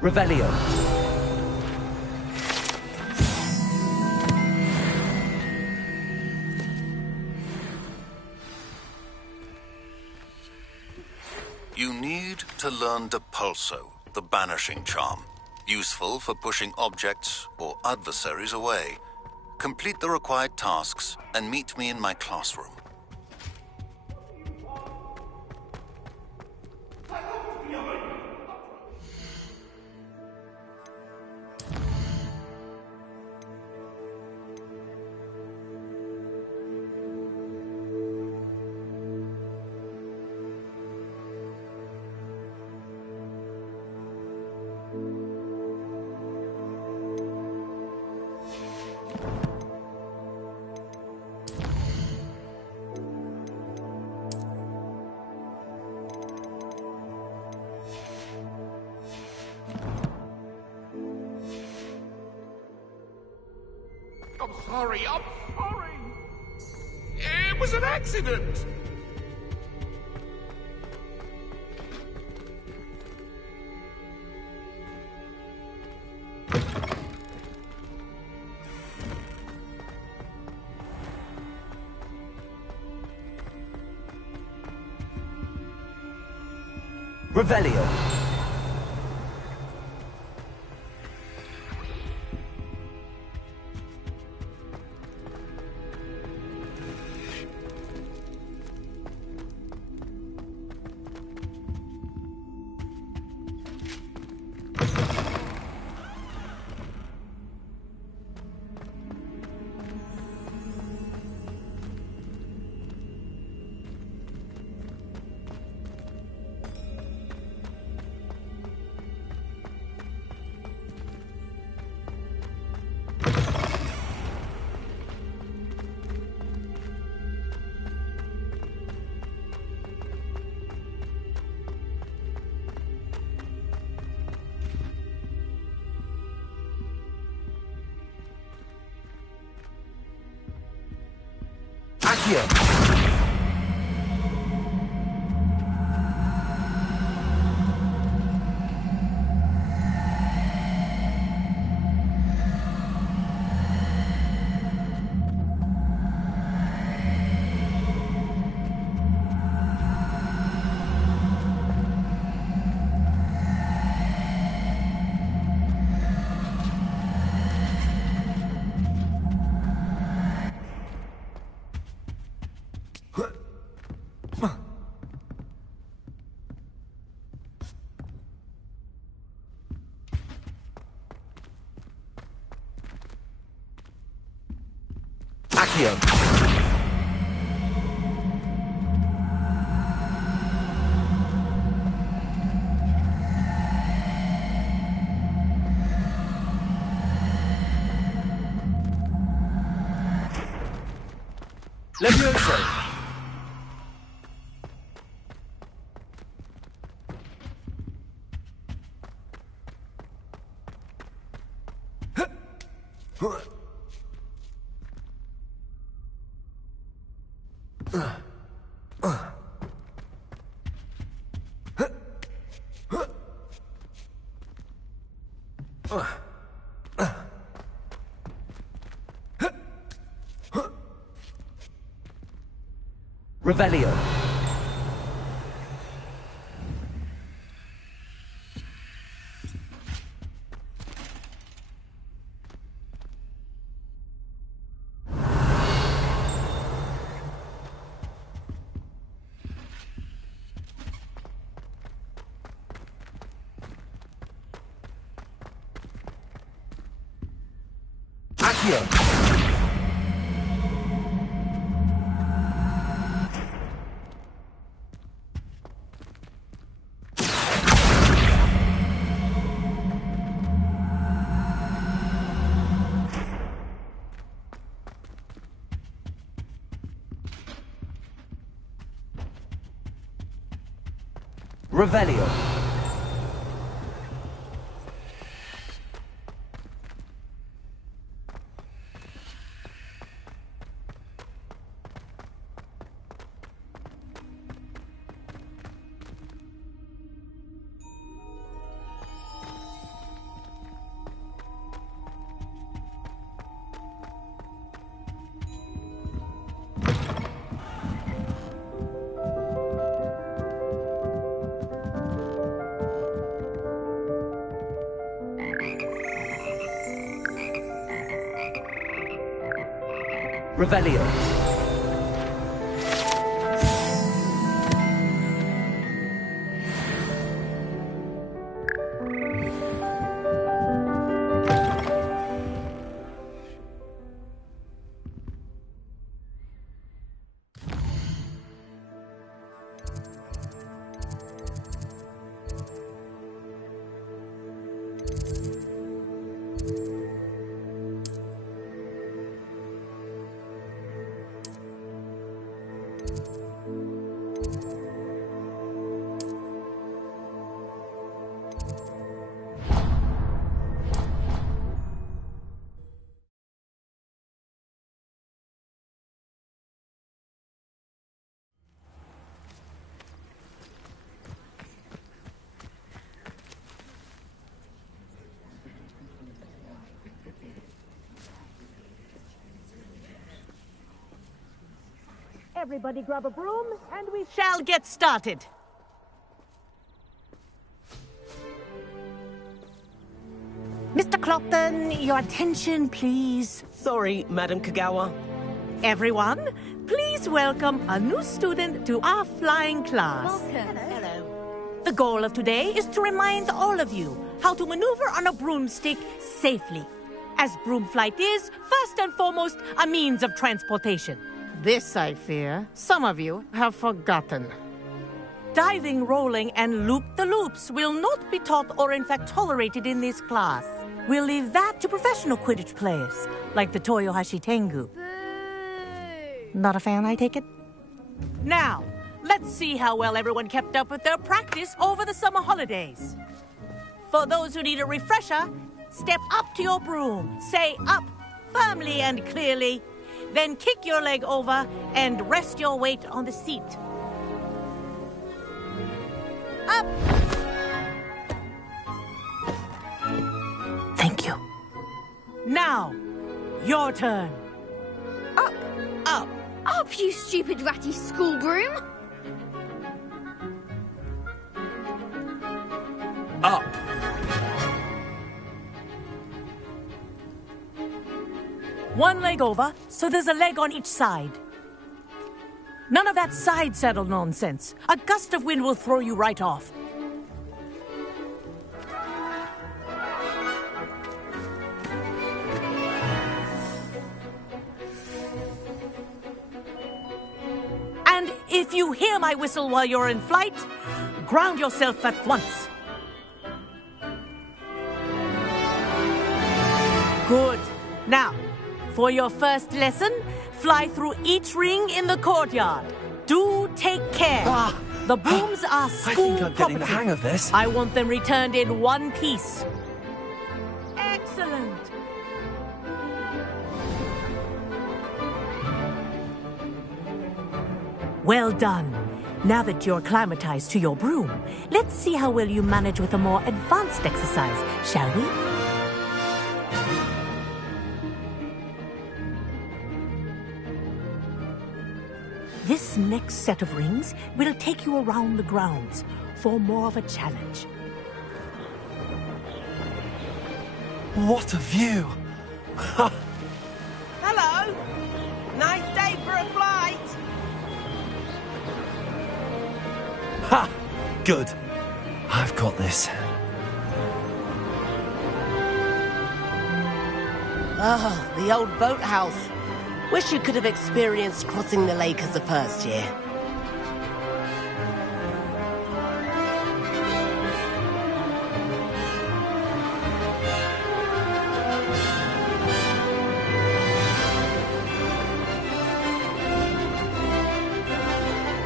Revelio. You need to learn Depulso, the banishing charm. Useful for pushing objects or adversaries away. Complete the required tasks and meet me in my classroom. I'm sorry. It was an accident. Revelio. Accio. Accio. Levioso. Revelio. Accio. Revelio. Revelio. Everybody grab a broom, and we shall get started. Mr. Clopton, your attention, please. Sorry, Madam Kagawa. Everyone, please welcome a new student to our flying class. Welcome. Hello. The goal of today is to remind all of you how to maneuver on a broomstick safely, as broom flight is, first and foremost, a means of transportation. This, I fear, some of you have forgotten. Diving, rolling, and loop-the-loops will not be taught or in fact tolerated in this class. We'll leave that to professional Quidditch players, like the Toyohashi Tengu. Boo! Not a fan, I take it? Now, let's see how well everyone kept up with their practice over the summer holidays. For those who need a refresher, step up to your broom, say up firmly and clearly, then kick your leg over and rest your weight on the seat. Up! Thank you. Now, your turn. Up! Up! Up, you stupid ratty school broom! Up. One leg over, so there's a leg on each side. None of that side saddle nonsense. A gust of wind will throw you right off. And if you hear my whistle while you're in flight, ground yourself at once. Good. Now, for your first lesson, fly through each ring in the courtyard. Do take care. The brooms are school I think I'm getting the property. hang of this. I want them returned in one piece. Excellent. Well done. Now that you're acclimatized to your broom, let's see how well you manage with a more advanced exercise, shall we? This next set of rings will take you around the grounds for more of a challenge. What a view! Hello. Nice day for a flight. Ha! Good. I've got this. Oh, the old boathouse. Wish you could have experienced crossing the lake as a first year.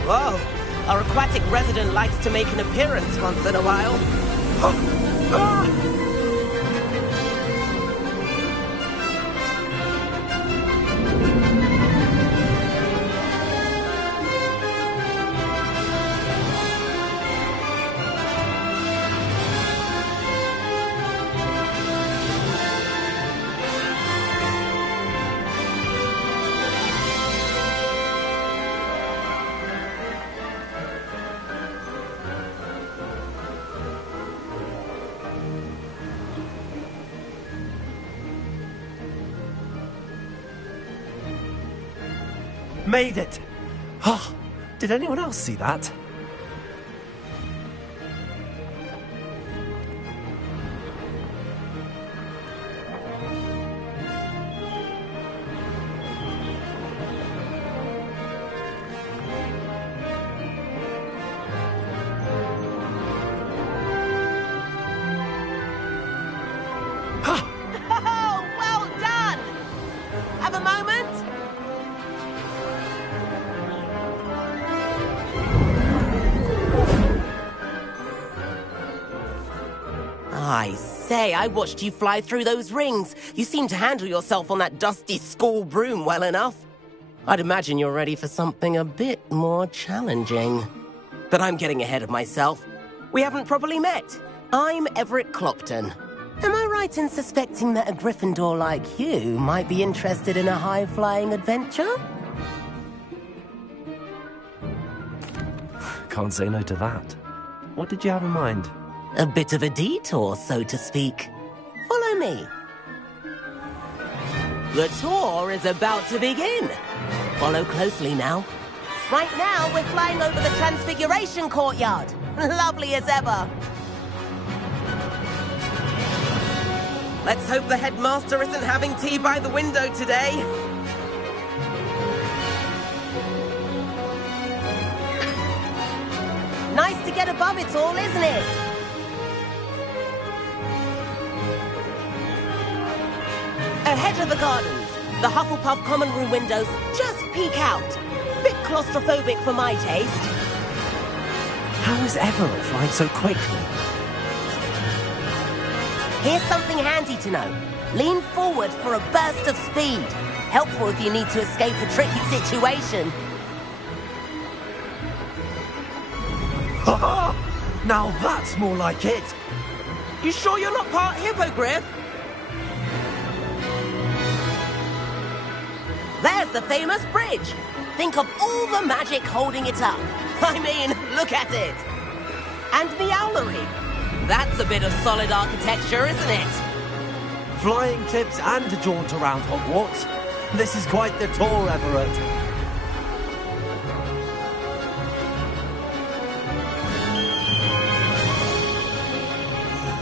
Whoa, our aquatic resident likes to make an appearance once in a while. made it! Oh, did anyone else see that? Oh, well done! Have a moment? I say, I watched you fly through those rings. You seem to handle yourself on that dusty school broom well enough. I'd imagine you're ready for something a bit more challenging. But I'm getting ahead of myself. We haven't properly met. I'm Everett Clopton. Am I right in suspecting that a Gryffindor like you might be interested in a high-flying adventure? Can't say no to that. What did you have in mind? A bit of a detour, so to speak. Follow me. The tour is about to begin. Follow closely now. Right now, we're flying over the Transfiguration Courtyard. Lovely as ever. Let's hope the headmaster isn't having tea by the window today. Nice to get above it all, isn't it? Ahead of the gardens, the Hufflepuff common room windows just peek out. Bit claustrophobic for my taste. How is Everett flying so quickly? Here's something handy to know. Lean forward for a burst of speed. Helpful if you need to escape a tricky situation. Now that's more like it! You sure you're not part hippogriff? There's the famous bridge. Think of all the magic holding it up. I mean, look at it. And the owlery. That's a bit of solid architecture, isn't it? Flying tips and a jaunt around Hogwarts. This is quite the tour, Everett.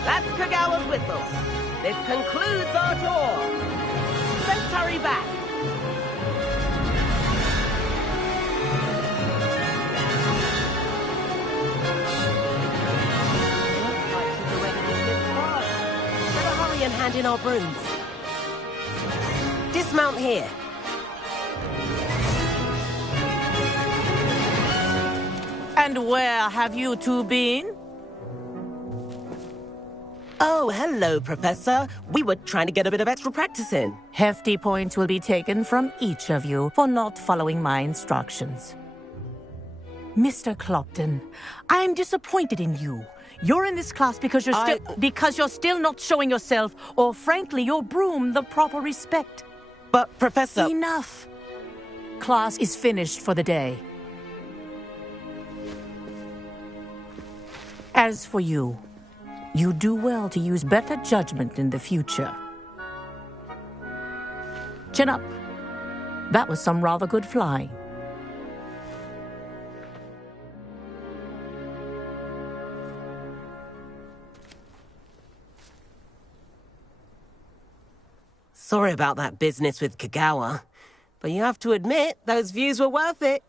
That's Kagawa's whistle. This concludes our tour. Let's hurry back. And hand in our brooms. Dismount here. And where have you two been? Oh, hello, Professor. We were trying to get a bit of extra practice in. Hefty points will be taken from each of you for not following my instructions. Mr. Clopton, I'm disappointed in you. You're in this class because you're still not showing yourself, or frankly, your broom the proper respect. But, Professor... Enough. Class is finished for the day. As for you, you do well to use better judgment in the future. Chin up. That was some rather good flying. Sorry about that business with Kagawa, but you have to admit, those views were worth it.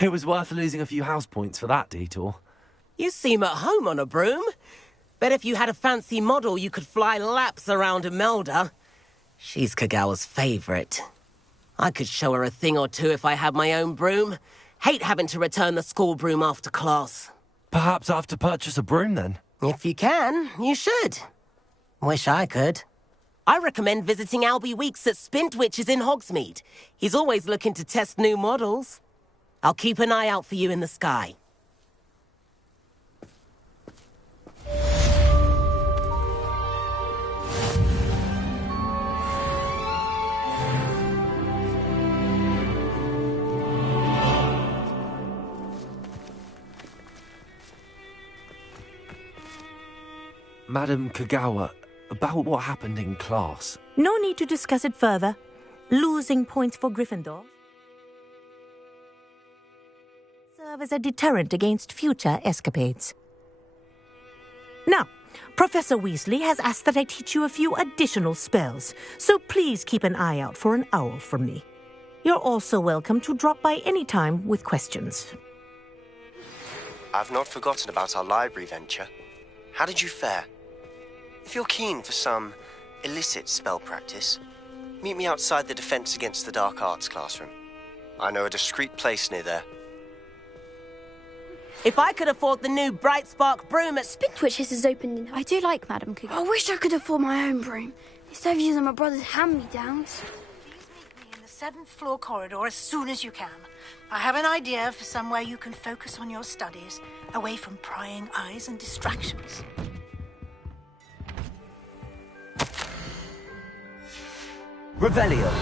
It was worth losing a few house points for that detour. You seem at home on a broom. Bet if you had a fancy model, you could fly laps around Imelda. She's Kagawa's favorite. I could show her a thing or two if I had my own broom. Hate having to return the school broom after class. Perhaps I have to purchase a broom then. If you can, you should. Wish I could. I recommend visiting Albie Weeks at Spintwitches in Hogsmeade. He's always looking to test new models. I'll keep an eye out for you in the sky. Madam Kagawa, about what happened in class. No need to discuss it further. Losing points for Gryffindor serve as a deterrent against future escapades. Now, Professor Weasley has asked that I teach you a few additional spells, so please keep an eye out for an owl from me. You're also welcome to drop by any time with questions. I've not forgotten about our library venture. How did you fare? If you're keen for some illicit spell practice, meet me outside the Defense Against the Dark Arts classroom. I know a discreet place near there. If I could afford the new Bright Spark broom at Spintwitches is open. I do like Madam Cougar. I wish I could afford my own broom. Instead of using my brother's hand-me-downs. Please meet me in the 7th floor corridor as soon as you can. I have an idea for somewhere you can focus on your studies, away from prying eyes and distractions. Revelio.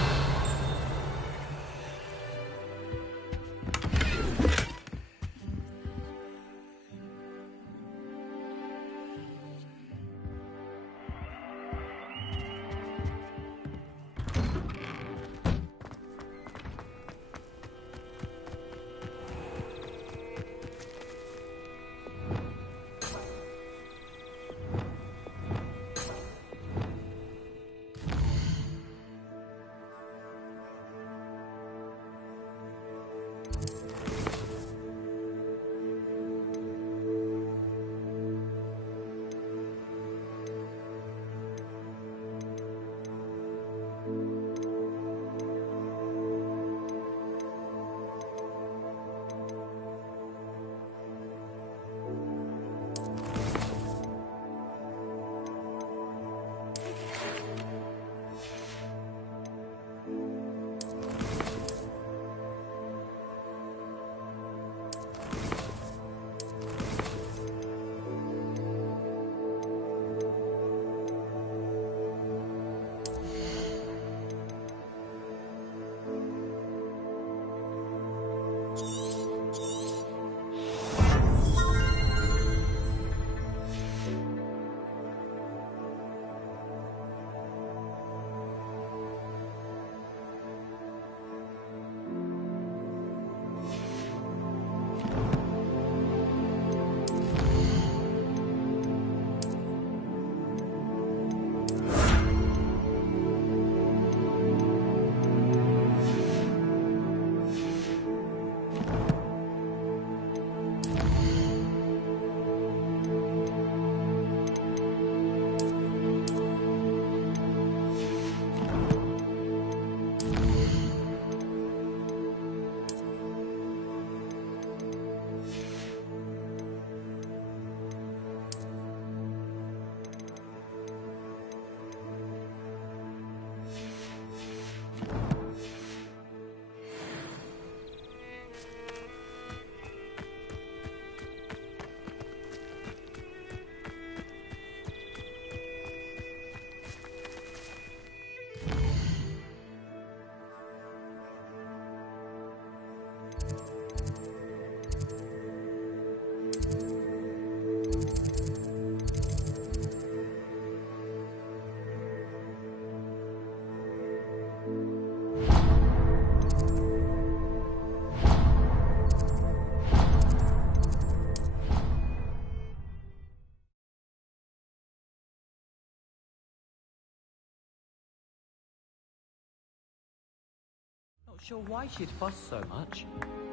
Not sure why she'd fuss so much.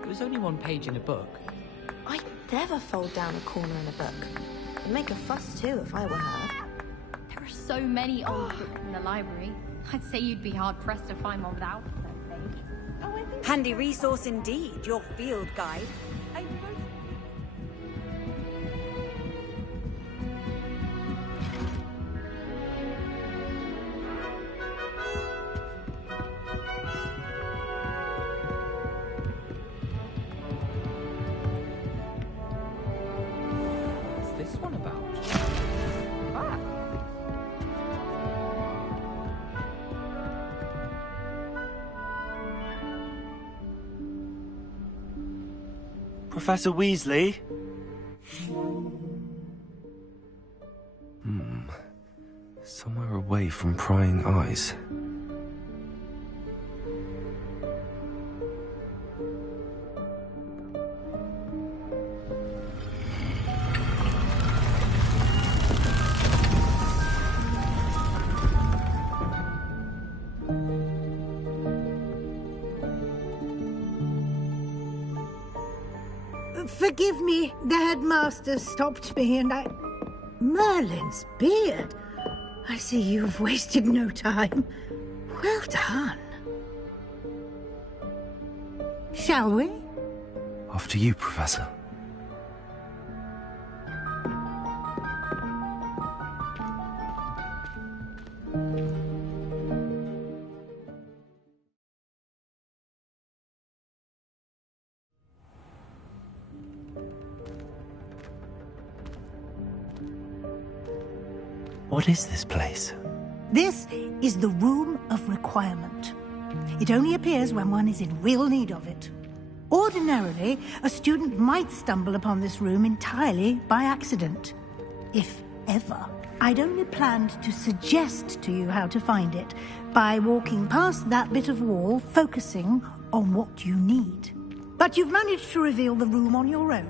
It was only one page in a book. I'd never fold down a corner in a book. I'd make a fuss too if I were her. There are so many old books in the library. I'd say you'd be hard-pressed to find one without a third page. Handy resource indeed, your field guide. What's this one about? Ah! Professor Weasley? Somewhere away from prying eyes. Forgive me, the headmaster stopped me and I... Merlin's beard. I see you've wasted no time. Well done. Shall we? After you, Professor. What is this place? This is the Room of Requirement. It only appears when one is in real need of it. Ordinarily, a student might stumble upon this room entirely by accident. If ever. I'd only planned to suggest to you how to find it by walking past that bit of wall, focusing on what you need. But you've managed to reveal the room on your own.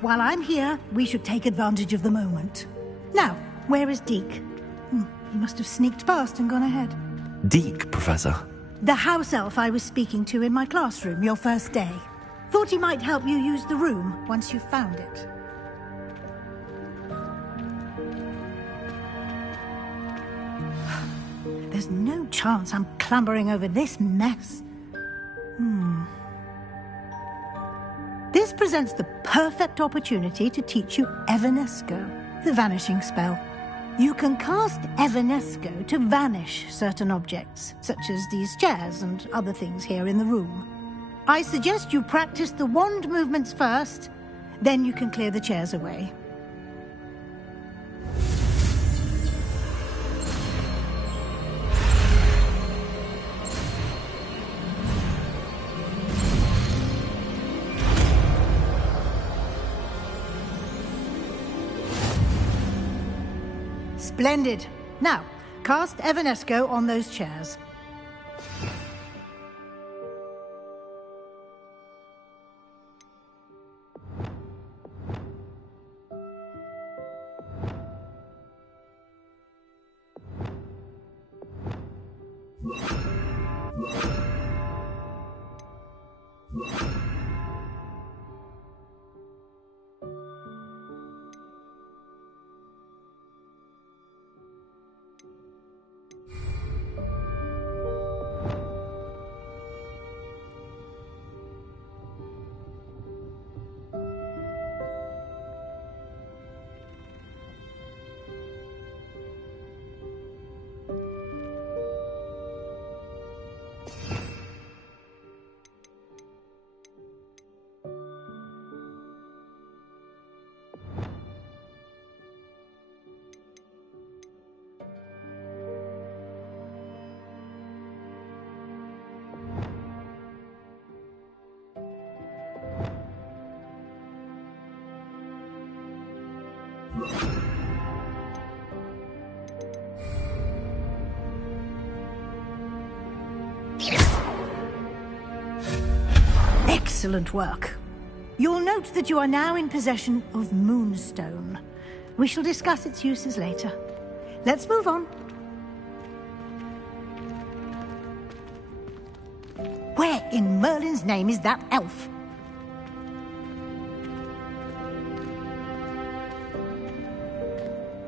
While I'm here, we should take advantage of the moment. Now, where is Deke? He must have sneaked past and gone ahead. Deke, Professor. The house elf I was speaking to in my classroom your first day. Thought he might help you use the room once you found it. There's no chance I'm clambering over this mess. This presents the perfect opportunity to teach you Evanesco, the vanishing spell. You can cast Evanesco to vanish certain objects, such as these chairs and other things here in the room. I suggest you practice the wand movements first, then you can clear the chairs away. Splendid. Now, cast Evanesco on those chairs. Excellent work. You'll note that you are now in possession of Moonstone. We shall discuss its uses later. Let's move on. Where in Merlin's name is that elf?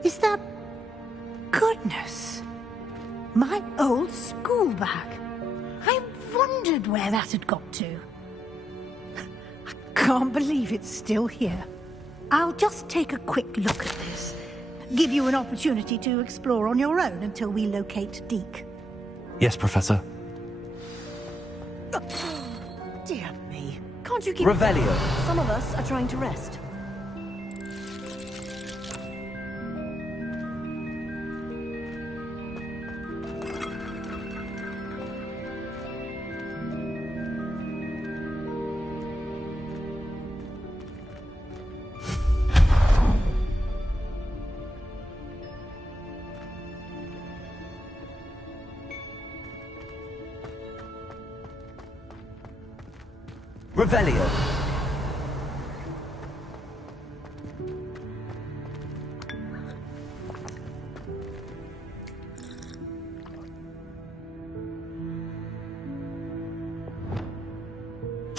Is that... Goodness! My old school bag. I wondered where that had got to. I can't believe it's still here. I'll just take a quick look at this. Give you an opportunity to explore on your own until we locate Deke. Yes, Professor. Dear me. Can't you keep... Revelio. Some of us are trying to rest. Revelio.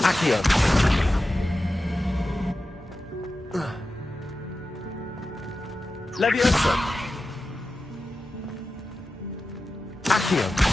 Accio. Leviosa. Accio.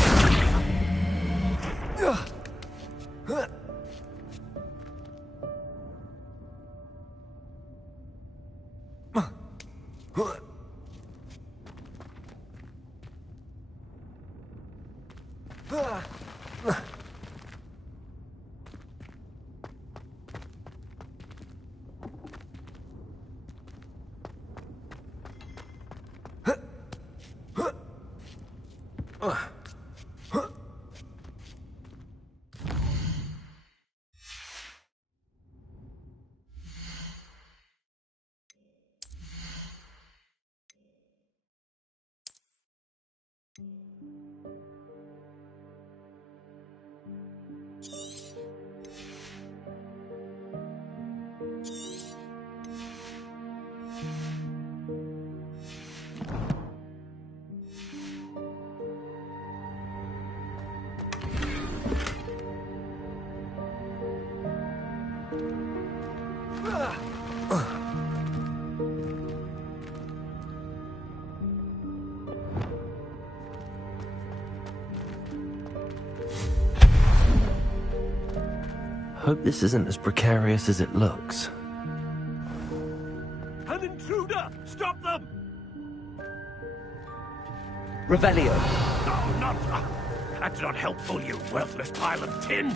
Hope this isn't as precarious as it looks. An intruder! Stop them! Revelio. No, not... That's not helpful, you worthless pile of tin!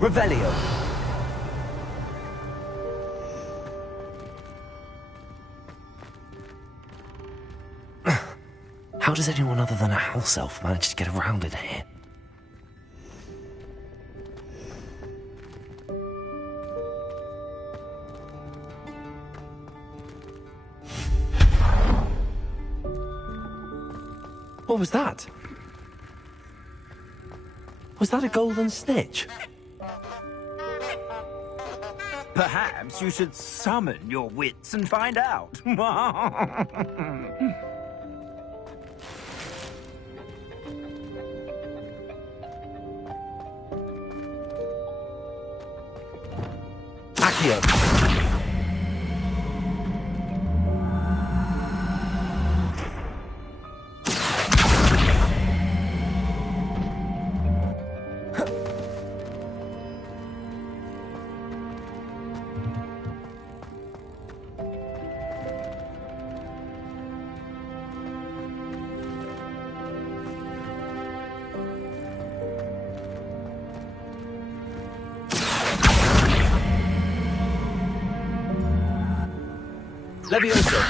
Revelio. How does anyone other than a house elf manage to get around in here? What was that? Was that a golden snitch? Perhaps you should summon your wits and find out. Accio. Leviosa.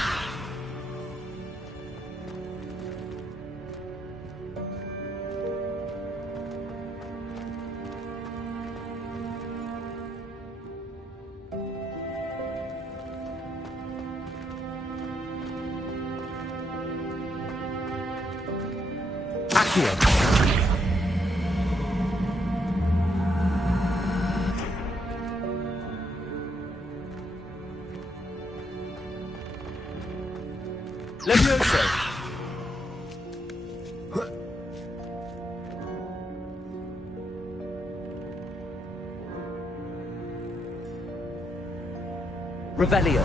Accio. Leviosa. Revelio.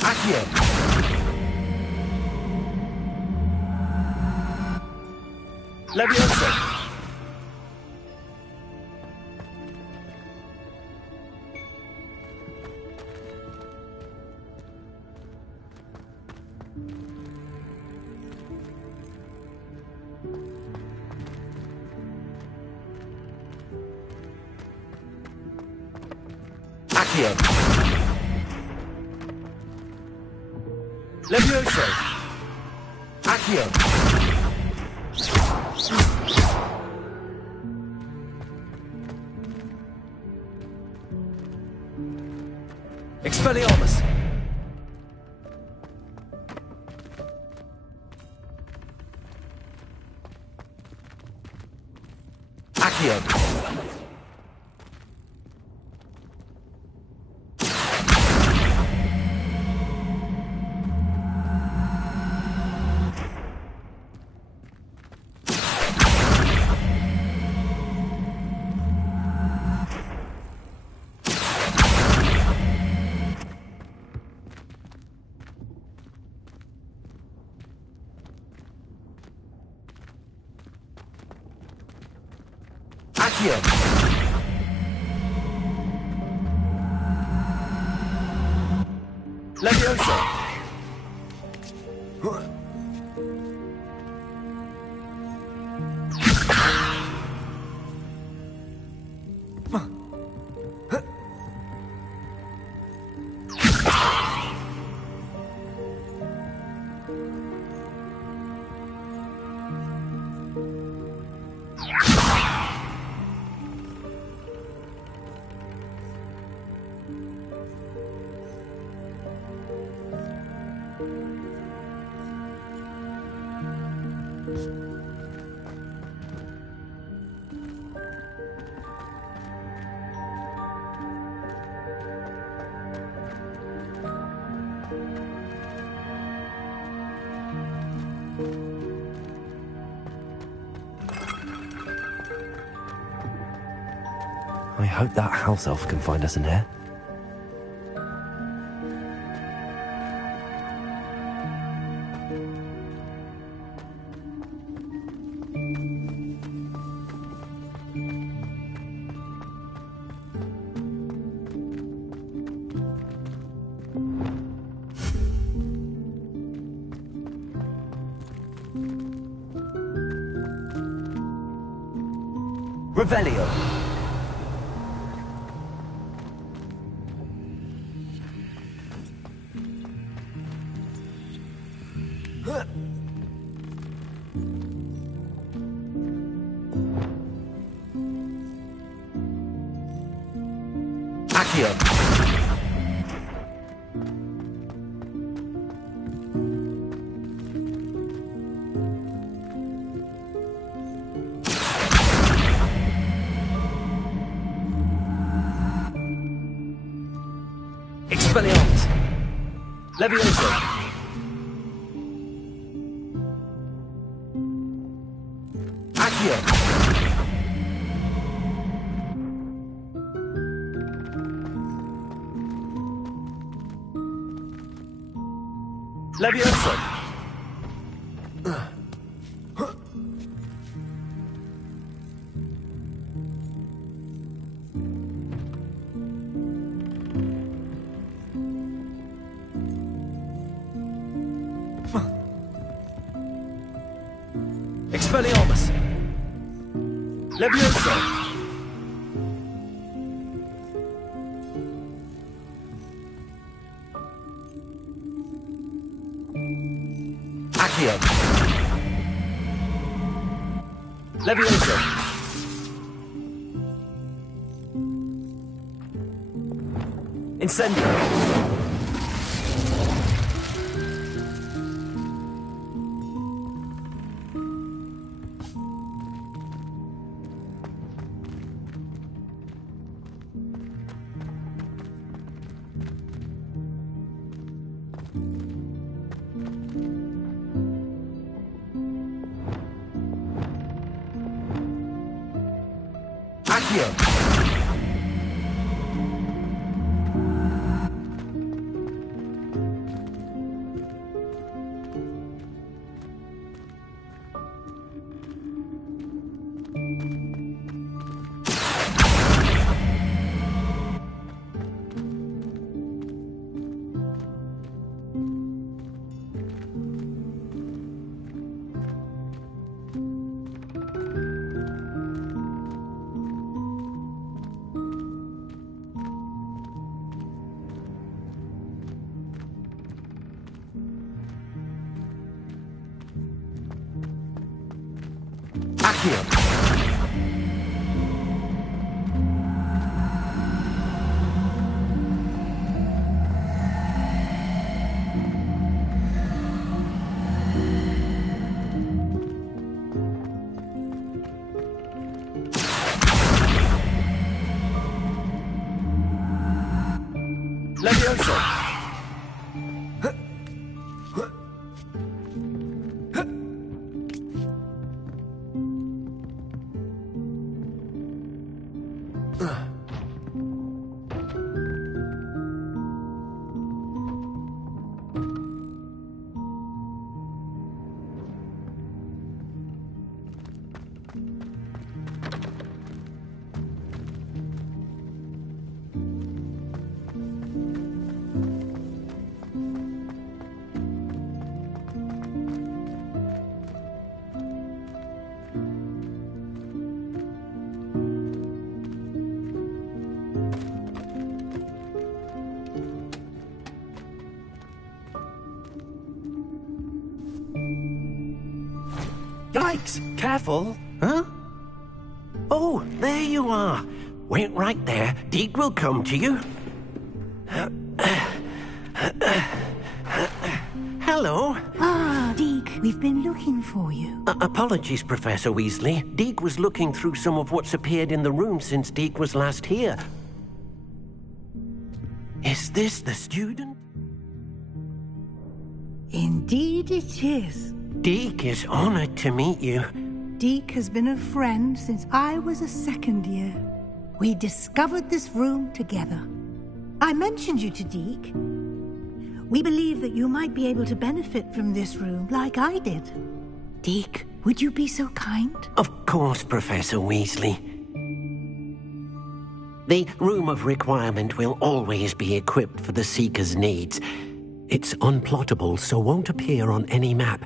Accio. Leviosa. Accio. Levioso. Accio. Expelliarmus. Accio. Accio. Levioso. I hope that house elf can find us in here. Revelio. Accio. Expelliarmus. Levioso. Accio. Levioso. Expelliarmus. Levioso. Accio. Levioso. Incendio. Accio. here. Levioso! Yikes! Careful! Huh? Oh, there you are. Wait right there. Deke will come to you. Hello. Ah, Deke, we've been looking for you. Apologies, Professor Weasley. Deke was looking through some of what's appeared in the room since Deke was last here. Is this the student? Indeed it is. Deke is honored to meet you. Deke has been a friend since I was a second year. We discovered this room together. I mentioned you to Deke. We believe that you might be able to benefit from this room like I did. Deke, would you be so kind? Of course, Professor Weasley. The Room of Requirement will always be equipped for the Seeker's needs. It's unplottable, so won't appear on any map.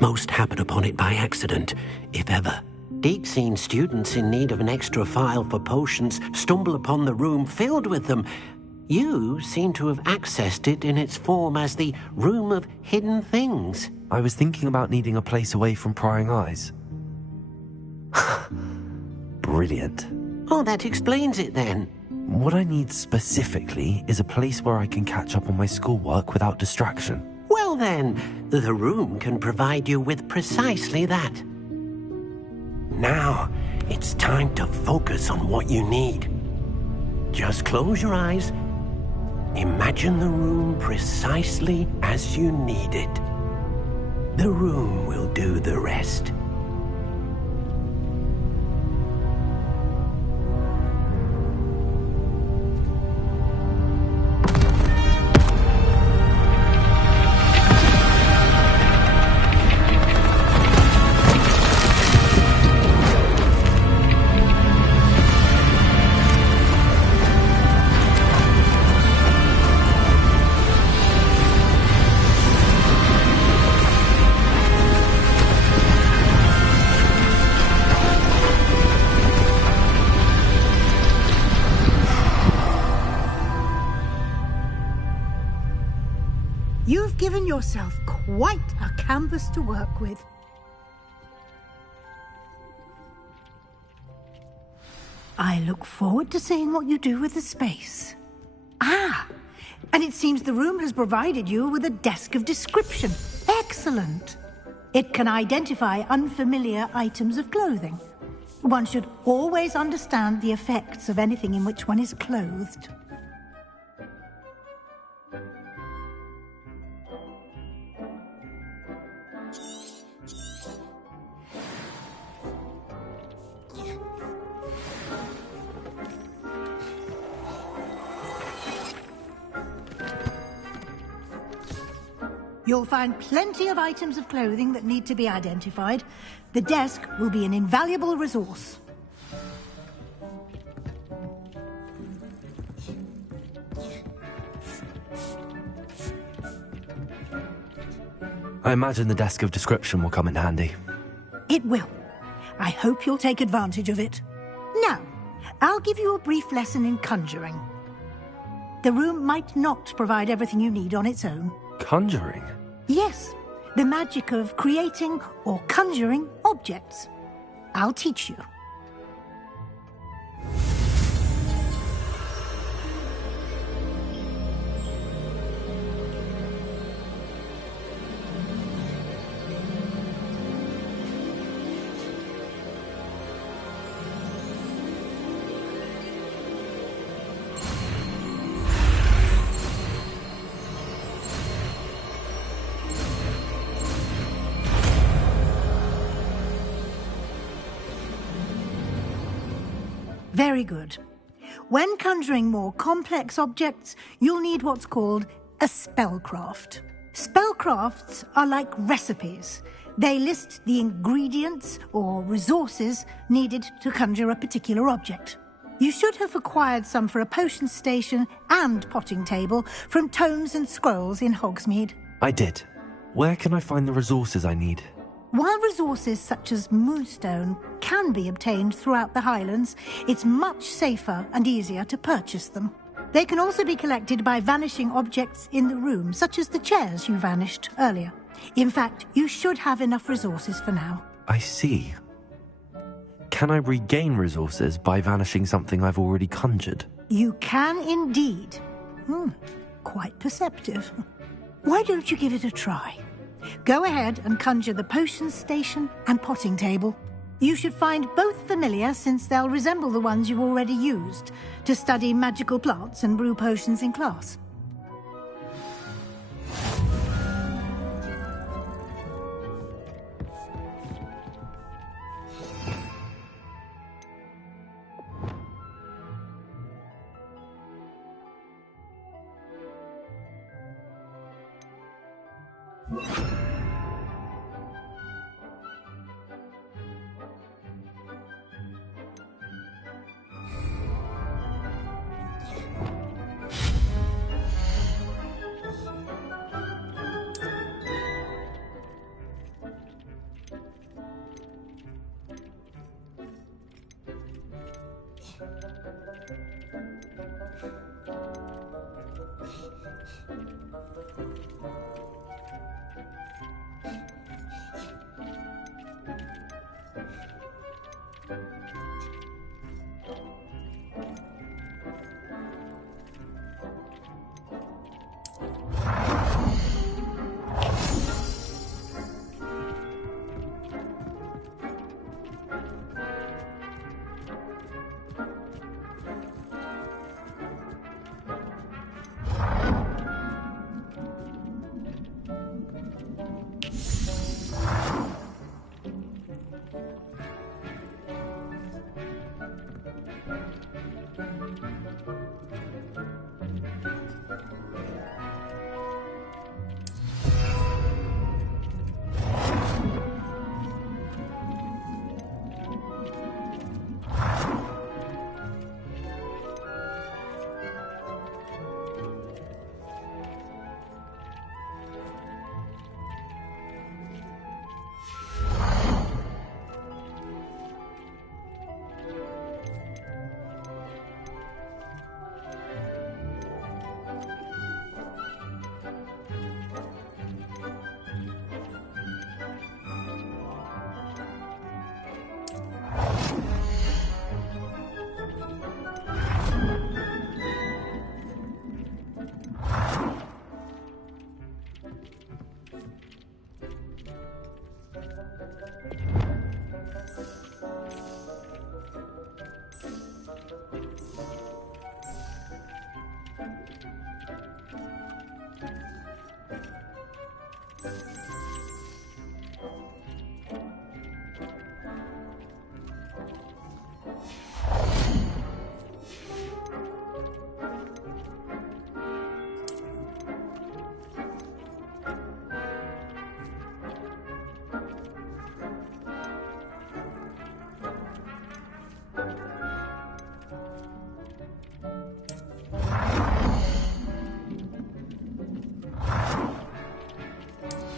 Most happen upon it by accident, if ever. Deke's seen students in need of an extra file for potions stumble upon the room filled with them. You seem to have accessed it in its form as the Room of Hidden Things. I was thinking about needing a place away from prying eyes. Brilliant. Oh, that explains it then. What I need specifically is a place where I can catch up on my schoolwork without distraction. Well then, the room can provide you with precisely that. Now, it's time to focus on what you need. Just close your eyes. Imagine the room precisely as you need it. The room will do the rest. You've given yourself quite a canvas to work with. I look forward to seeing what you do with the space. Ah, and it seems the room has provided you with a desk of description. Excellent. It can identify unfamiliar items of clothing. One should always understand the effects of anything in which one is clothed. You'll find plenty of items of clothing that need to be identified. The desk will be an invaluable resource. I imagine the desk of description will come in handy. It will. I hope you'll take advantage of it. Now, I'll give you a brief lesson in conjuring. The room might not provide everything you need on its own. Conjuring? Yes, the magic of creating or conjuring objects. I'll teach you. Very good. When conjuring more complex objects, you'll need what's called a spellcraft. Spellcrafts are like recipes. They list the ingredients or resources needed to conjure a particular object. You should have acquired some for a potion station and potting table from tomes and scrolls in Hogsmeade. I did. Where can I find the resources I need? While resources such as moonstone can be obtained throughout the Highlands, it's much safer and easier to purchase them. They can also be collected by vanishing objects in the room, such as the chairs you vanished earlier. In fact, you should have enough resources for now. I see. Can I regain resources by vanishing something I've already conjured? You can indeed. Quite perceptive. Why don't you give it a try? Go ahead and conjure the potion station and potting table. You should find both familiar, since they'll resemble the ones you've already used to study magical plants and brew potions in class.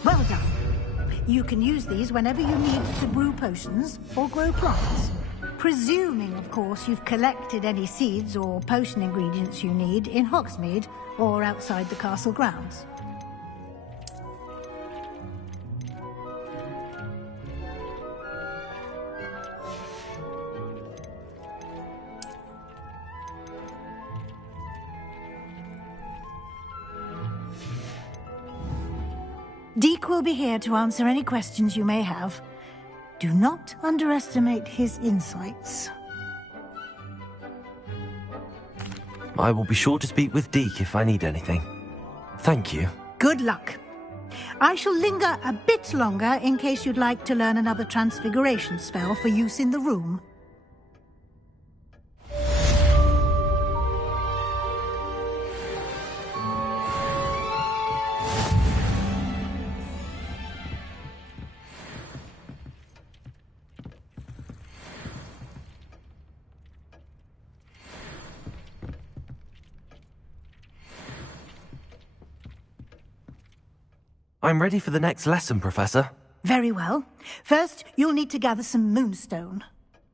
Well done. You can use these whenever you need to brew potions or grow plants. Presuming, of course, you've collected any seeds or potion ingredients you need in Hogsmeade or outside the castle grounds. Deke will be here to answer any questions you may have. Do not underestimate his insights. I will be sure to speak with Deke if I need anything. Thank you. Good luck. I shall linger a bit longer in case you'd like to learn another transfiguration spell for use in the room. I'm ready for the next lesson, Professor. Very well. First, you'll need to gather some moonstone.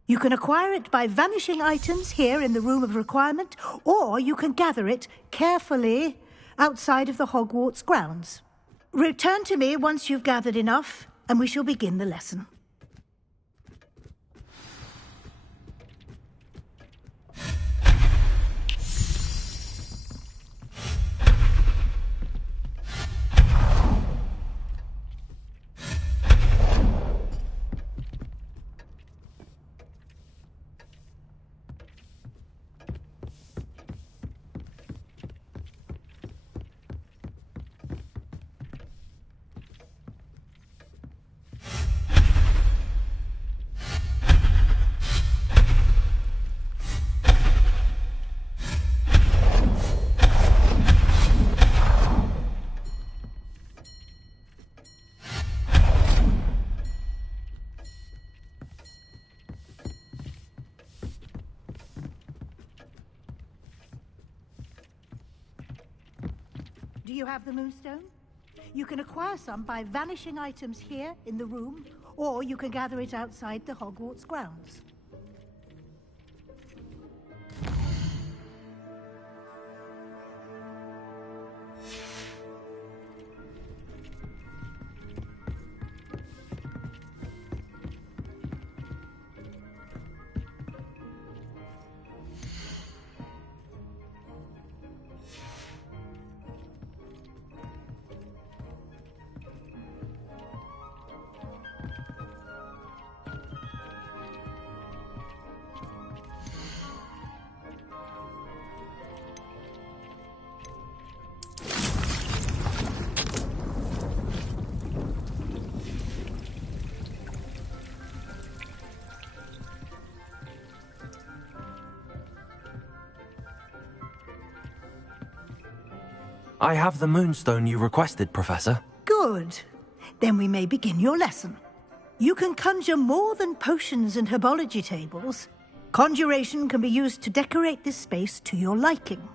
You can acquire it by vanishing items here in the Room of Requirement, or you can gather it carefully outside of the Hogwarts grounds. Return to me once you've gathered enough, and we shall begin the lesson. Do you have the moonstone? You can acquire some by vanishing items here in the room, or you can gather it outside the Hogwarts grounds. I have the moonstone you requested, Professor. Good. Then we may begin your lesson. You can conjure more than potions and herbology tables. Conjuration can be used to decorate this space to your liking.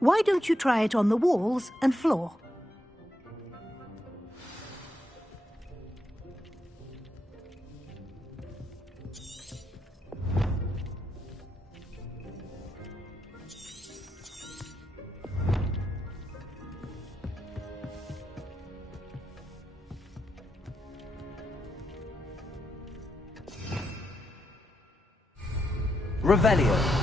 Why don't you try it on the walls and floor? Revelio.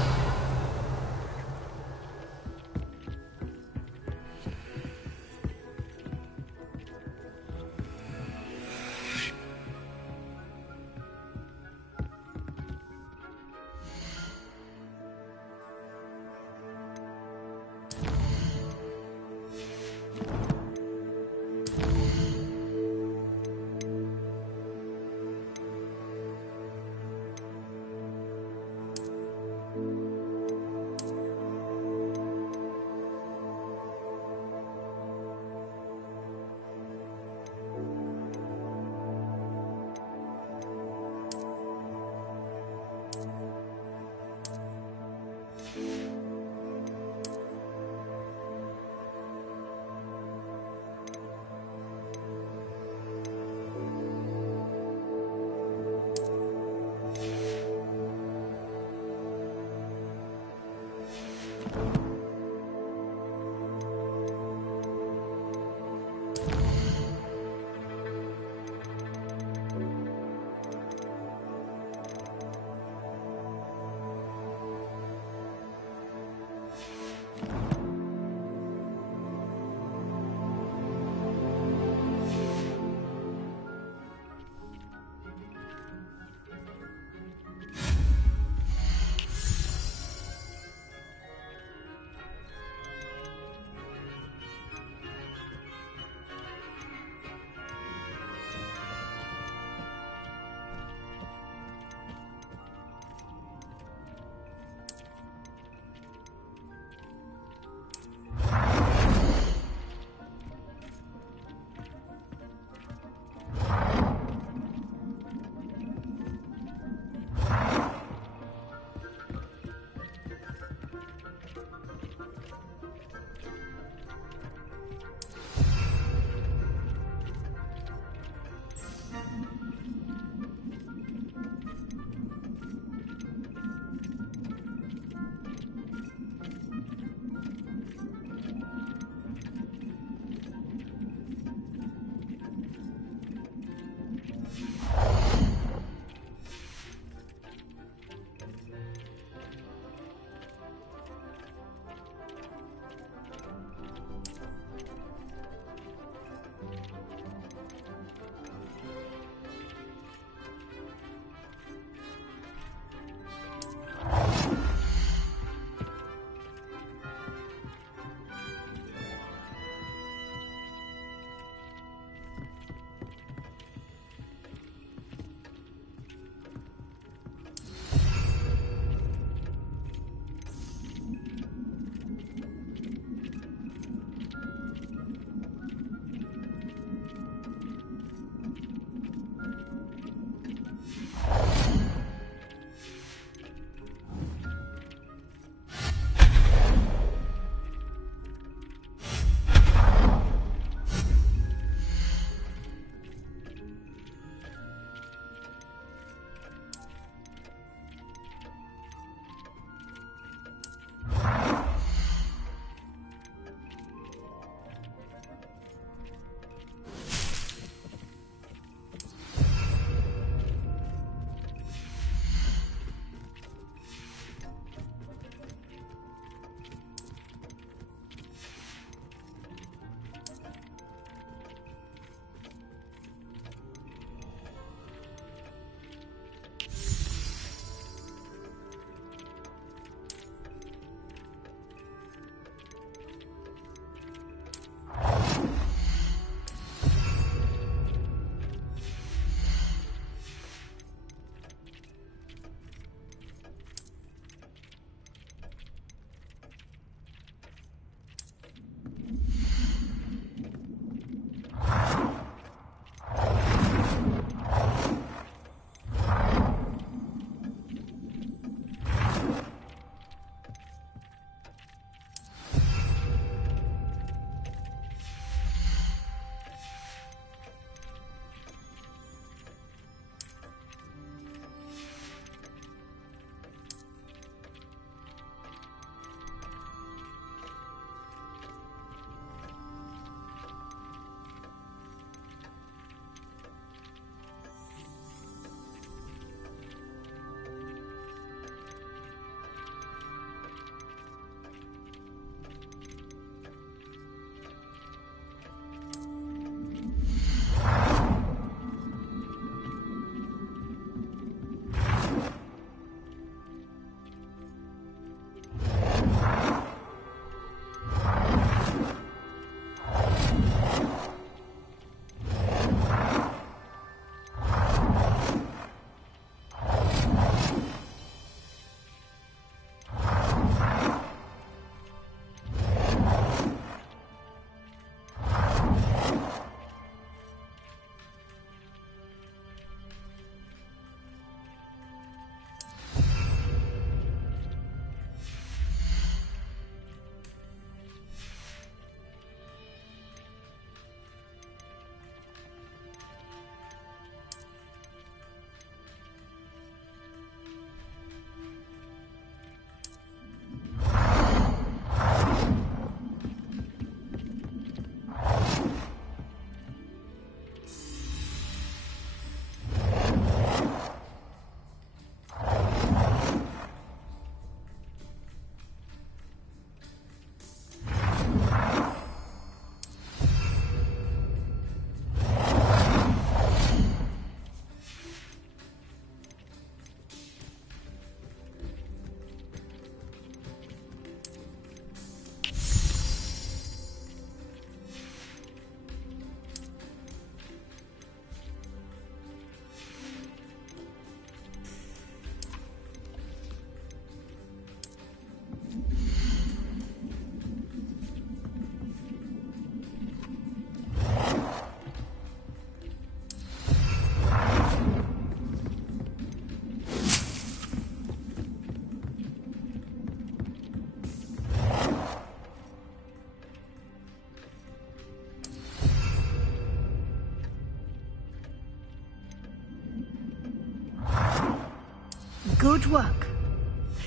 Good work.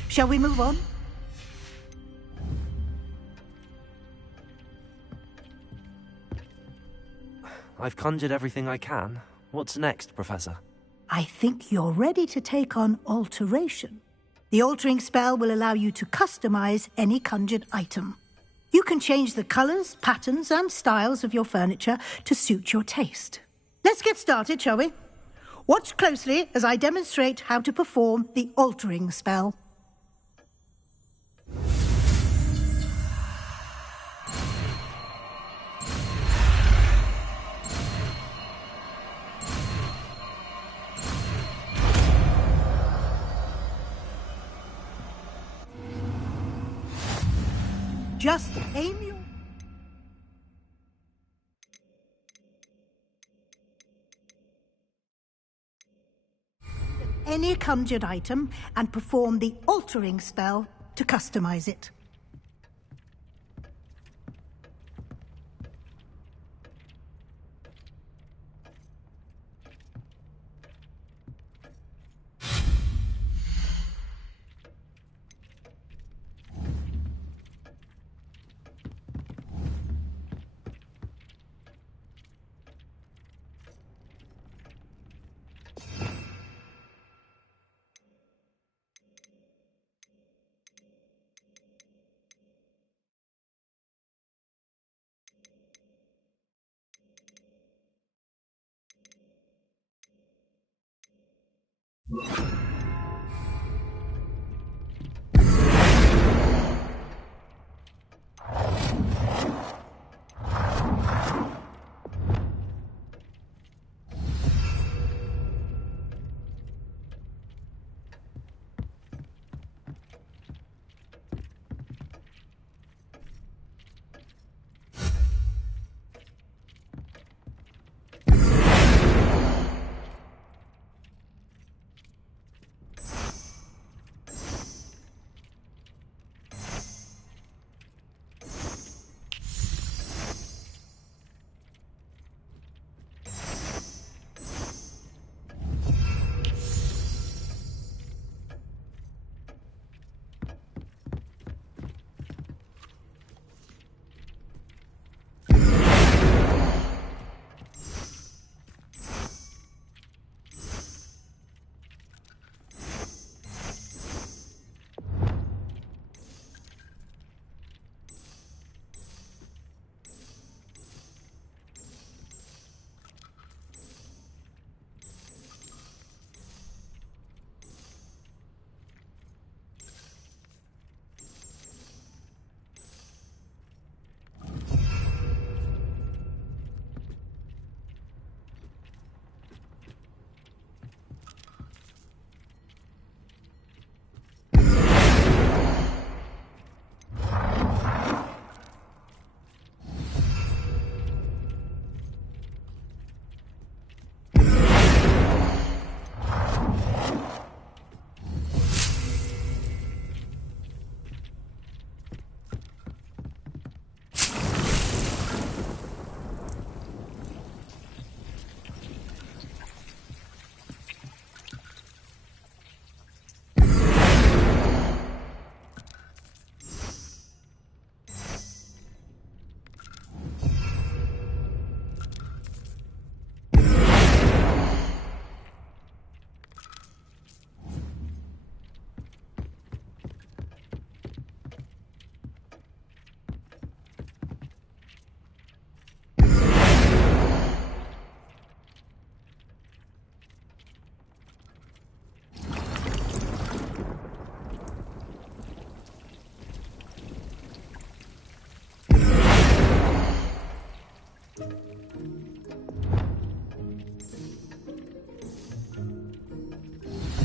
Shall we move on? I've conjured everything I can. What's next, Professor? I think you're ready to take on alteration. The altering spell will allow you to customize any conjured item. You can change the colors, patterns, and styles of your furniture to suit your taste. Let's get started, shall we? Watch closely as I demonstrate how to perform the altering spell. Just aim your... any conjured item and perform the altering spell to customize it.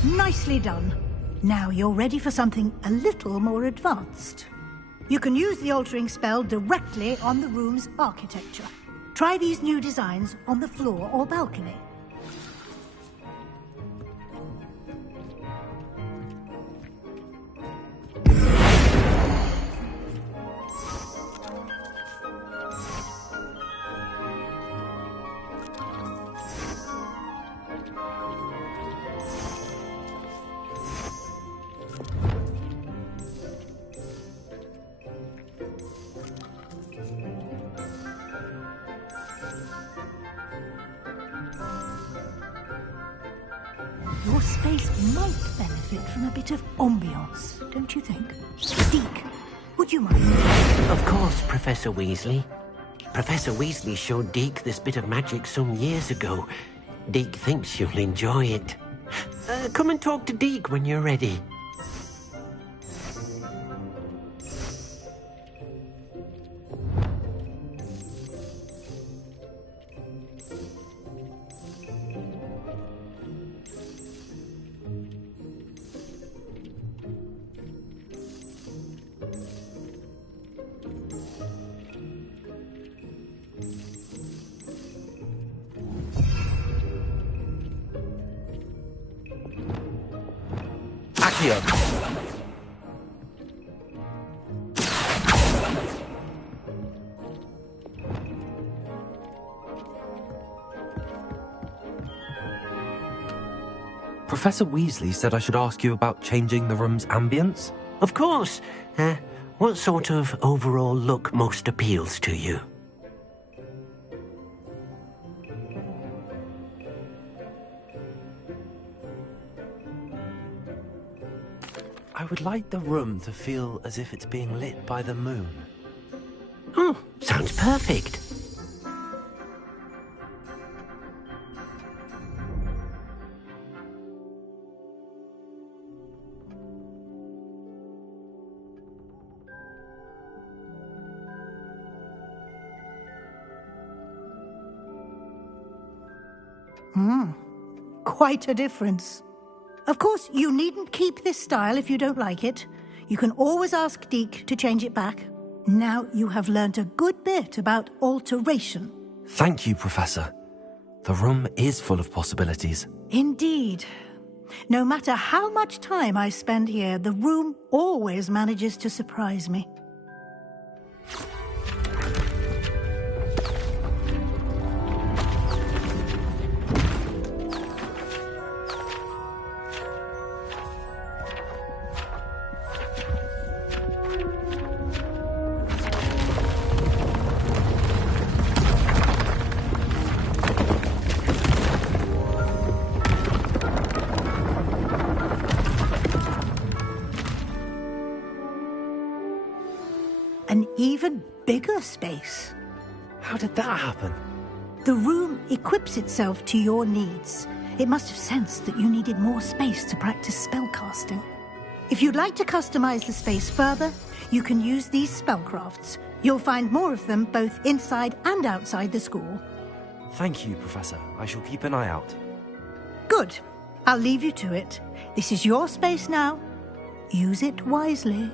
Nicely done. Now you're ready for something a little more advanced. You can use the altering spell directly on the room's architecture. Try these new designs on the floor or balcony. Your space might benefit from a bit of ambiance, don't you think? Deke, would you mind? Of course, Professor Weasley. Professor Weasley showed Deke this bit of magic some years ago. Deke thinks you'll enjoy it. Come and talk to Deke when you're ready. Accio. Professor Weasley said I should ask you about changing the room's ambience? Of course. What sort of overall look most appeals to you? I would like the room to feel as if it's being lit by the moon. Oh, sounds perfect. Quite a difference. Of course, you needn't keep this style if you don't like it. You can always ask Deke to change it back. Now you have learnt a good bit about alteration. Thank you, Professor. The room is full of possibilities. Indeed. No matter how much time I spend here, the room always manages to surprise me. An even bigger space. How did that happen? The room equips itself to your needs. It must have sensed that you needed more space to practice spellcasting. If you'd like to customize the space further, you can use these spellcrafts. You'll find more of them both inside and outside the school. Thank you, Professor. I shall keep an eye out. Good. I'll leave you to it. This is your space now. Use it wisely.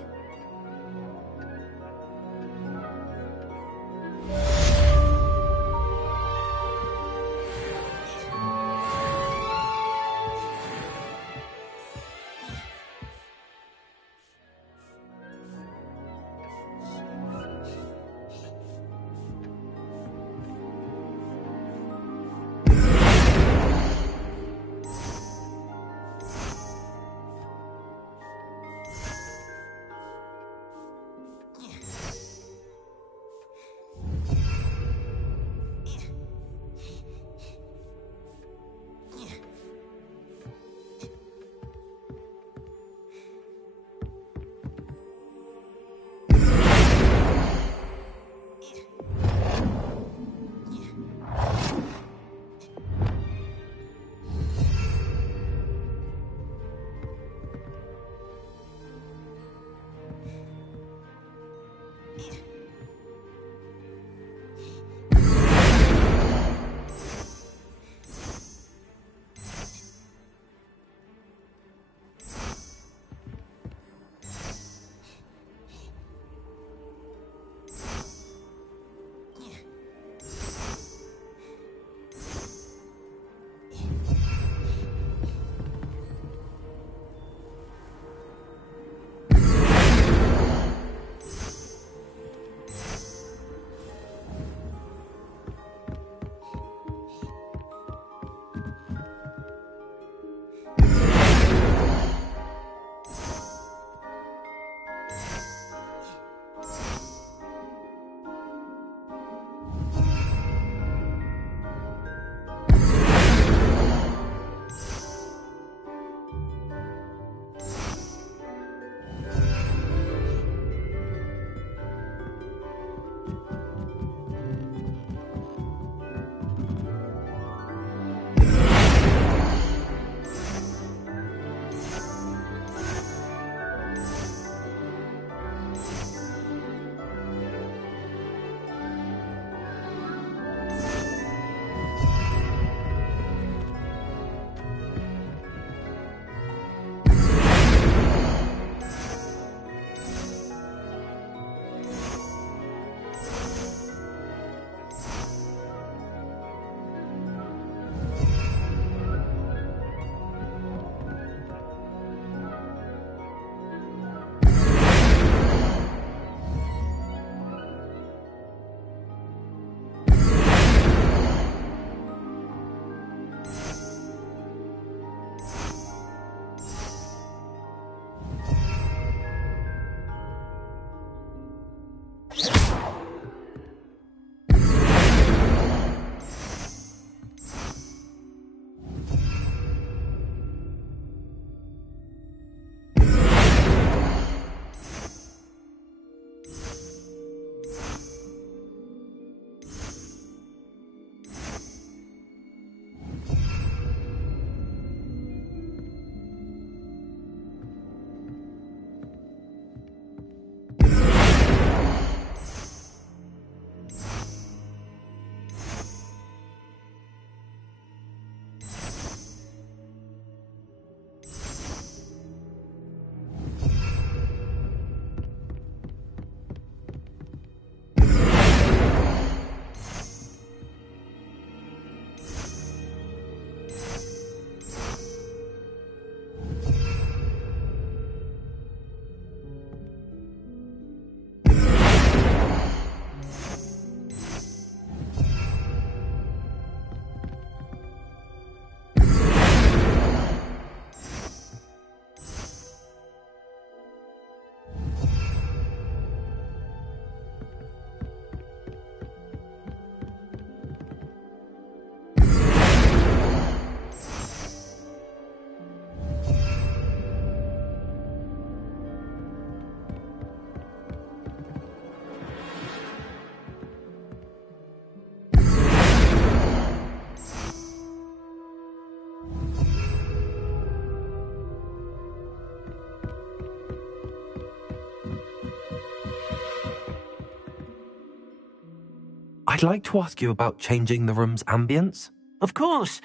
I'd like to ask you about changing the room's ambience. Of course.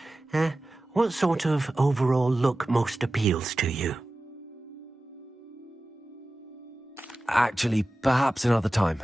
What sort of overall look most appeals to you? Actually, perhaps another time.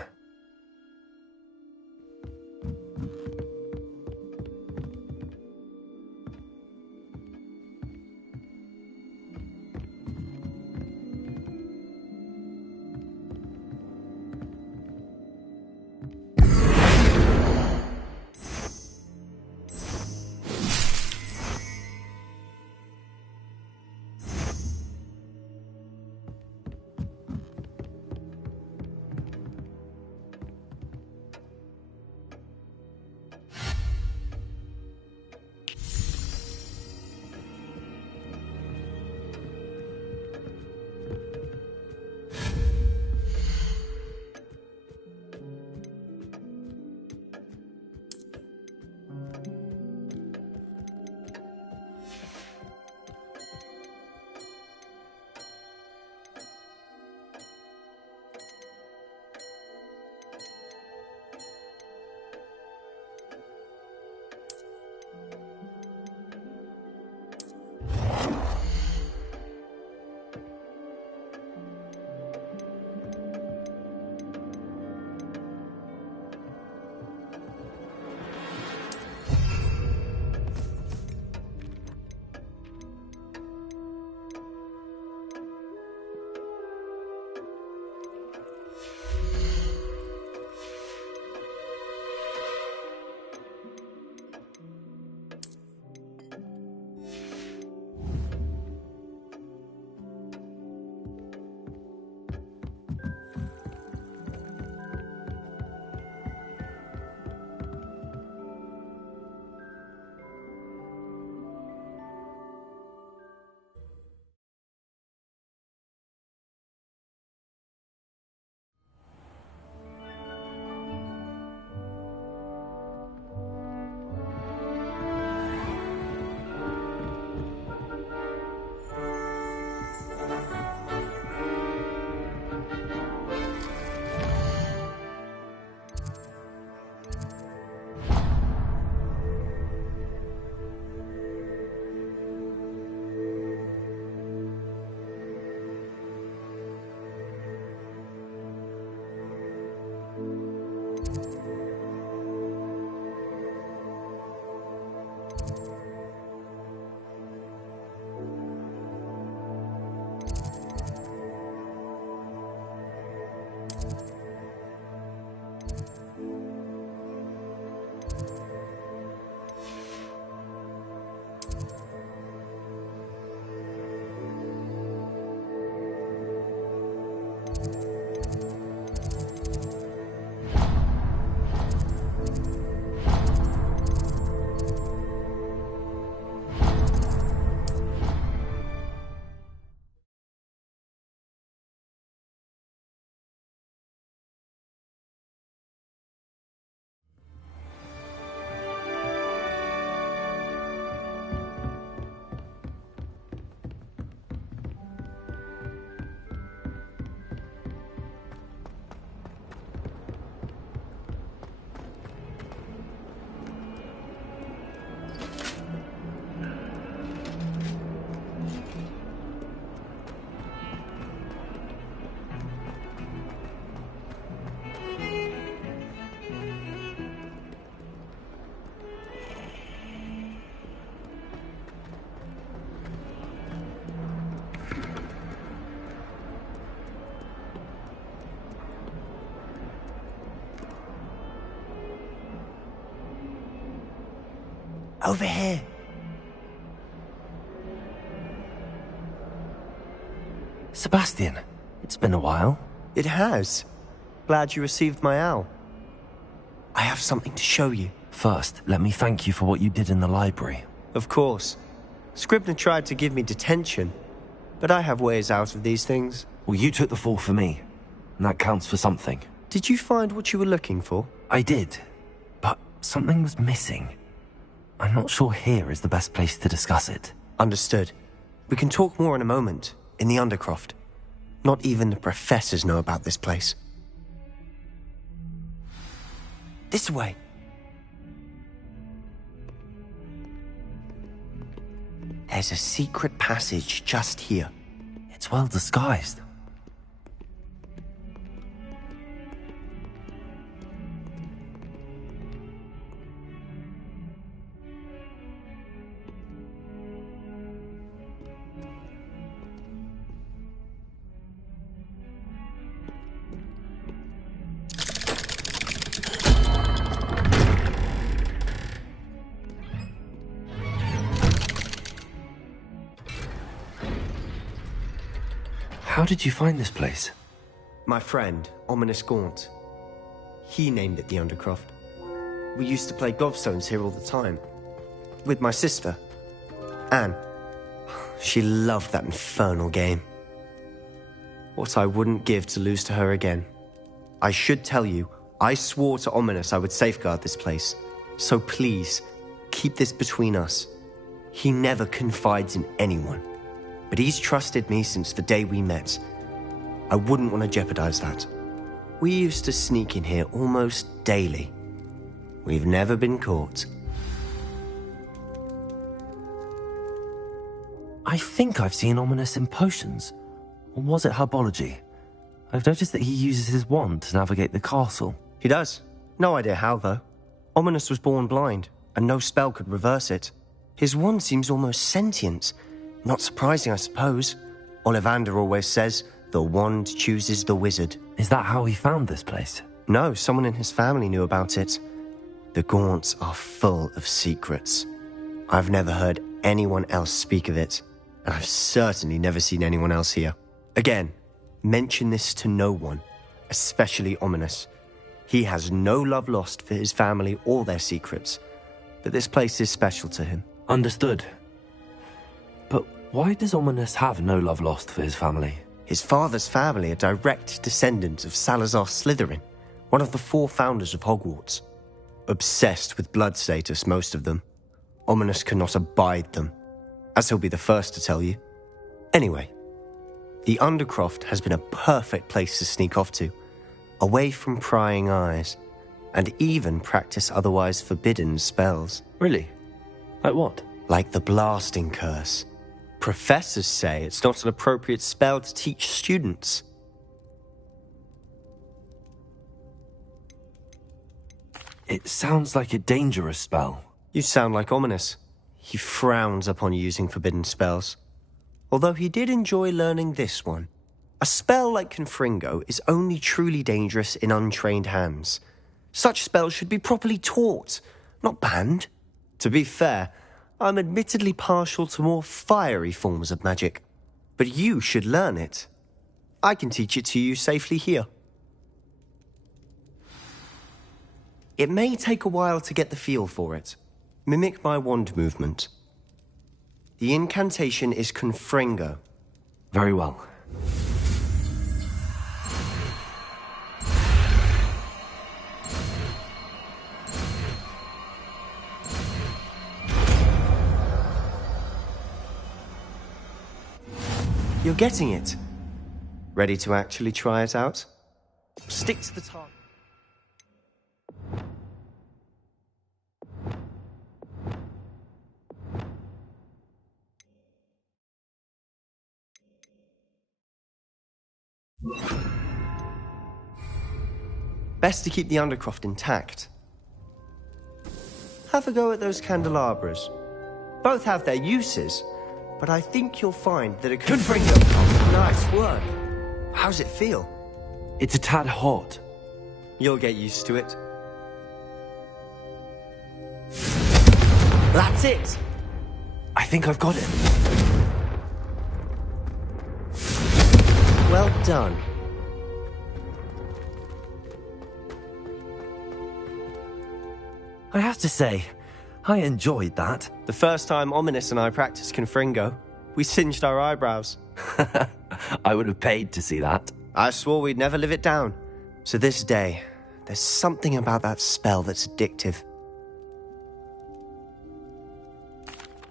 Over here. Sebastian, it's been a while. It has. Glad you received my owl. I have something to show you. First, let me thank you for what you did in the library. Of course. Scribner tried to give me detention, but I have ways out of these things. Well, you took the fall for me, and that counts for something. Did you find what you were looking for? I did, but something was missing. I'm not sure here is the best place to discuss it. Understood. We can talk more in a moment, in the Undercroft. Not even the professors know about this place. This way. There's a secret passage just here. It's well disguised. How did you find this place? My friend, Ominous Gaunt. He named it the Undercroft. We used to play gobstones here all the time. With my sister, Anne. She loved that infernal game. What I wouldn't give to lose to her again. I should tell you, I swore to Ominous I would safeguard this place. So please, keep this between us. He never confides in anyone. But he's trusted me since the day we met. I wouldn't want to jeopardize that. We used to sneak in here almost daily. We've never been caught. I think I've seen Ominous in potions. Or was it herbology? I've noticed that he uses his wand to navigate the castle. He does. No idea how, though. Ominous was born blind, and no spell could reverse it. His wand seems almost sentient. Not surprising, I suppose. Ollivander always says, the wand chooses the wizard. Is that how he found this place? No, someone in his family knew about it. The Gaunts are full of secrets. I've never heard anyone else speak of it, and I've certainly never seen anyone else here. Again, mention this to no one, especially Ominous. He has no love lost for his family or their secrets, but this place is special to him. Understood. But why does Ominous have no love lost for his family? His father's family are direct descendants of Salazar Slytherin, one of the 4 founders of Hogwarts. Obsessed with blood status, most of them. Ominous cannot abide them, as he'll be the first to tell you. Anyway, the Undercroft has been a perfect place to sneak off to, away from prying eyes, and even practice otherwise forbidden spells. Really? Like what? Like the blasting curse. Professors say it's not an appropriate spell to teach students. It sounds like a dangerous spell. You sound like Ominous. He frowns upon using forbidden spells. Although he did enjoy learning this one. A spell like Confringo is only truly dangerous in untrained hands. Such spells should be properly taught, not banned. To be fair, I'm admittedly partial to more fiery forms of magic. But you should learn it. I can teach it to you safely here. It may take a while to get the feel for it. Mimic my wand movement. The incantation is Confringo. Very well. You're getting it. Ready to actually try it out? Stick to the target. Best to keep the Undercroft intact. Have a go at those candelabras. Both have their uses, but I think you'll find that a Confringo... Nice work. How's it feel? It's a tad hot. You'll get used to it. That's it! I think I've got it. Well done. I have to say, I enjoyed that. The first time Ominous and I practiced Confringo, we singed our eyebrows. I would have paid to see that. I swore we'd never live it down. So this day, there's something about that spell that's addictive.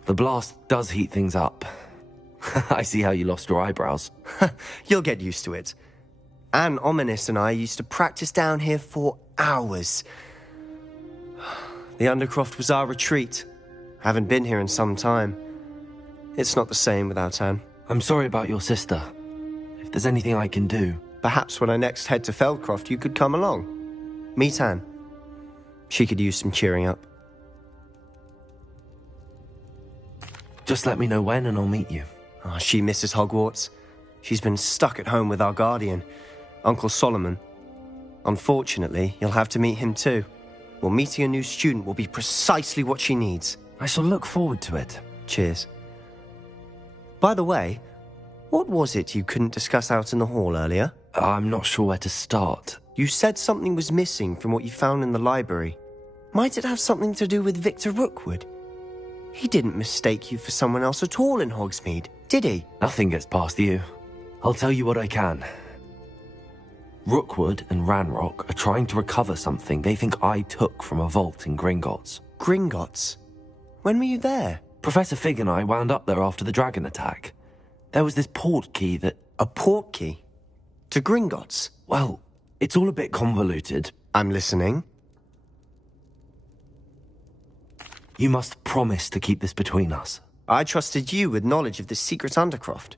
The blast does heat things up. I see how you lost your eyebrows. You'll get used to it. Anne, Ominous and I used to practice down here for hours. The Undercroft was our retreat. Haven't been here in some time. It's not the same without Anne. I'm sorry about your sister. If there's anything I can do... Perhaps when I next head to Feldcroft, you could come along. Meet Anne. She could use some cheering up. Just let me know when and I'll meet you. Oh, she misses Hogwarts. She's been stuck at home with our guardian, Uncle Solomon. Unfortunately, you'll have to meet him too. Well, meeting a new student will be precisely what she needs. I shall look forward to it. Cheers. By the way, what was it you couldn't discuss out in the hall earlier? I'm not sure where to start. You said something was missing from what you found in the library. Might it have something to do with Victor Rookwood? He didn't mistake you for someone else at all in Hogsmeade, did he? Nothing gets past you. I'll tell you what I can. Rookwood and Ranrock are trying to recover something they think I took from a vault in Gringotts. Gringotts? When were you there? Professor Fig and I wound up there after the dragon attack. There was this port key that... A port key? To Gringotts? Well, it's all a bit convoluted. I'm listening. You must promise to keep this between us. I trusted you with knowledge of this secret undercroft.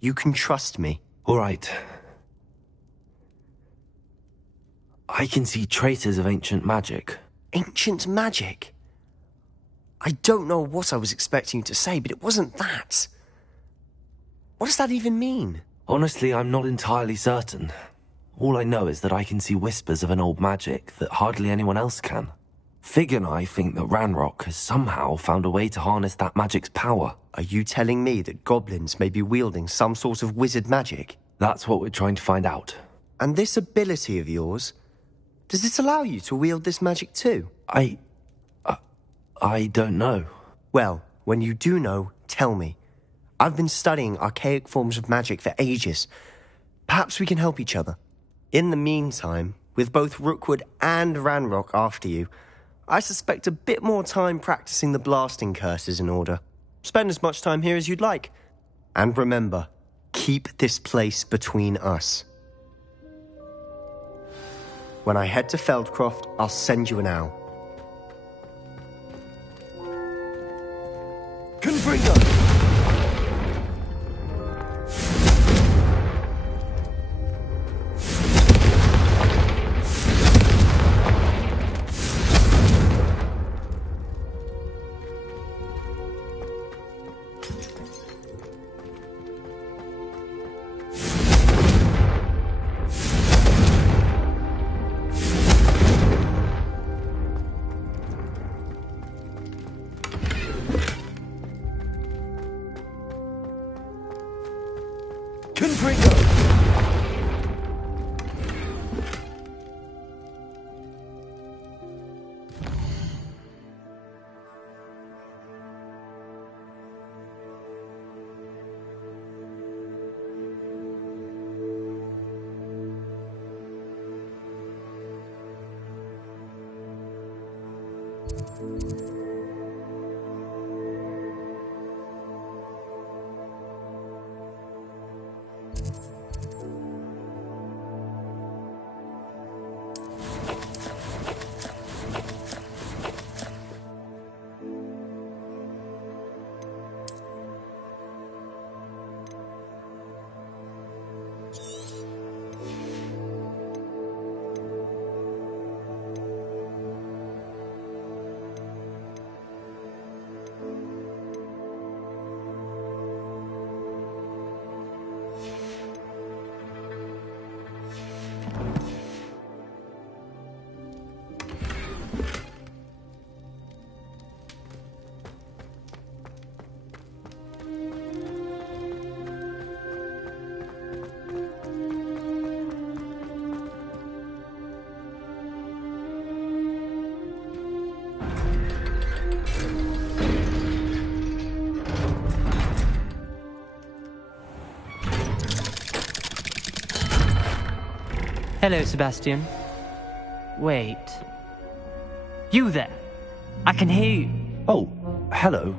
You can trust me. All right. I can see traces of ancient magic. Ancient magic? I don't know what I was expecting you to say, but it wasn't that. What does that even mean? Honestly, I'm not entirely certain. All I know is that I can see whispers of an old magic that hardly anyone else can. Fig and I think that Ranrock has somehow found a way to harness that magic's power. Are you telling me that goblins may be wielding some sort of wizard magic? That's what we're trying to find out. And this ability of yours, does it allow you to wield this magic too? I don't know. Well, when you do know, tell me. I've been studying archaic forms of magic for ages. Perhaps we can help each other. In the meantime, with both Rookwood and Ranrock after you, I suspect a bit more time practicing the blasting curse is in order. Spend as much time here as you'd like. And remember, keep this place between us. When I head to Feldcroft, I'll send you an owl. Confringo! Hello, Sebastian. Wait. You there? I can hear you. Oh, hello.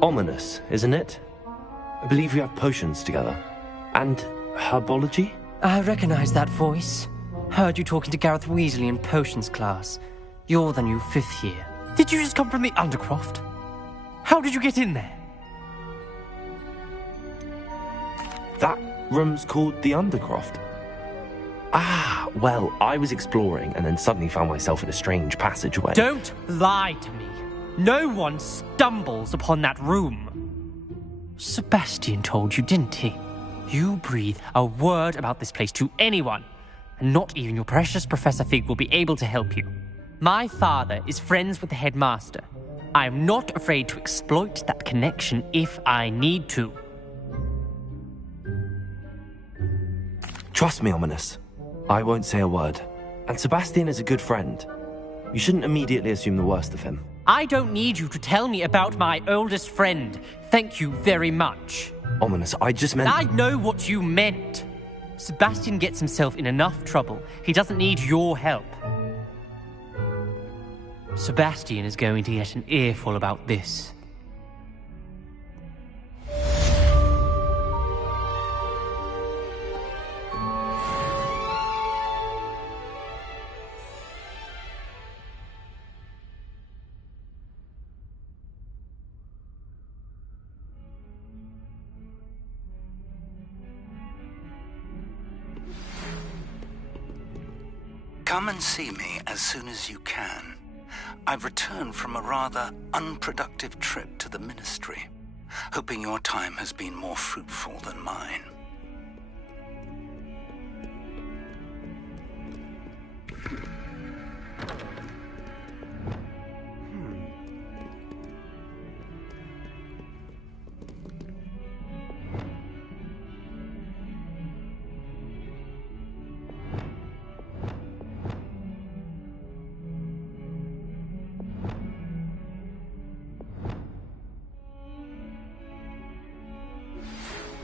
Ominous, isn't it? I believe we have potions together. And herbology? I recognize that voice. Heard you talking to Gareth Weasley in potions class. You're the new 5th year. Did you just come from the Undercroft? How did you get in there? Room's called the Undercroft. Ah, well, I was exploring and then suddenly found myself in a strange passageway. Don't lie to me. No one stumbles upon that room. Sebastian told you, didn't he? You breathe a word about this place to anyone, and not even your precious Professor Fig will be able to help you. My father is friends with the headmaster. I am not afraid to exploit that connection if I need to. Trust me, Ominous. I won't say a word. And Sebastian is a good friend. You shouldn't immediately assume the worst of him. I don't need you to tell me about my oldest friend. Thank you very much. Ominous, I just meant... I know what you meant. Sebastian gets himself in enough trouble. He doesn't need your help. Sebastian is going to get an earful about this. Come and see me as soon as you can. I've returned from a rather unproductive trip to the Ministry, hoping your time has been more fruitful than mine.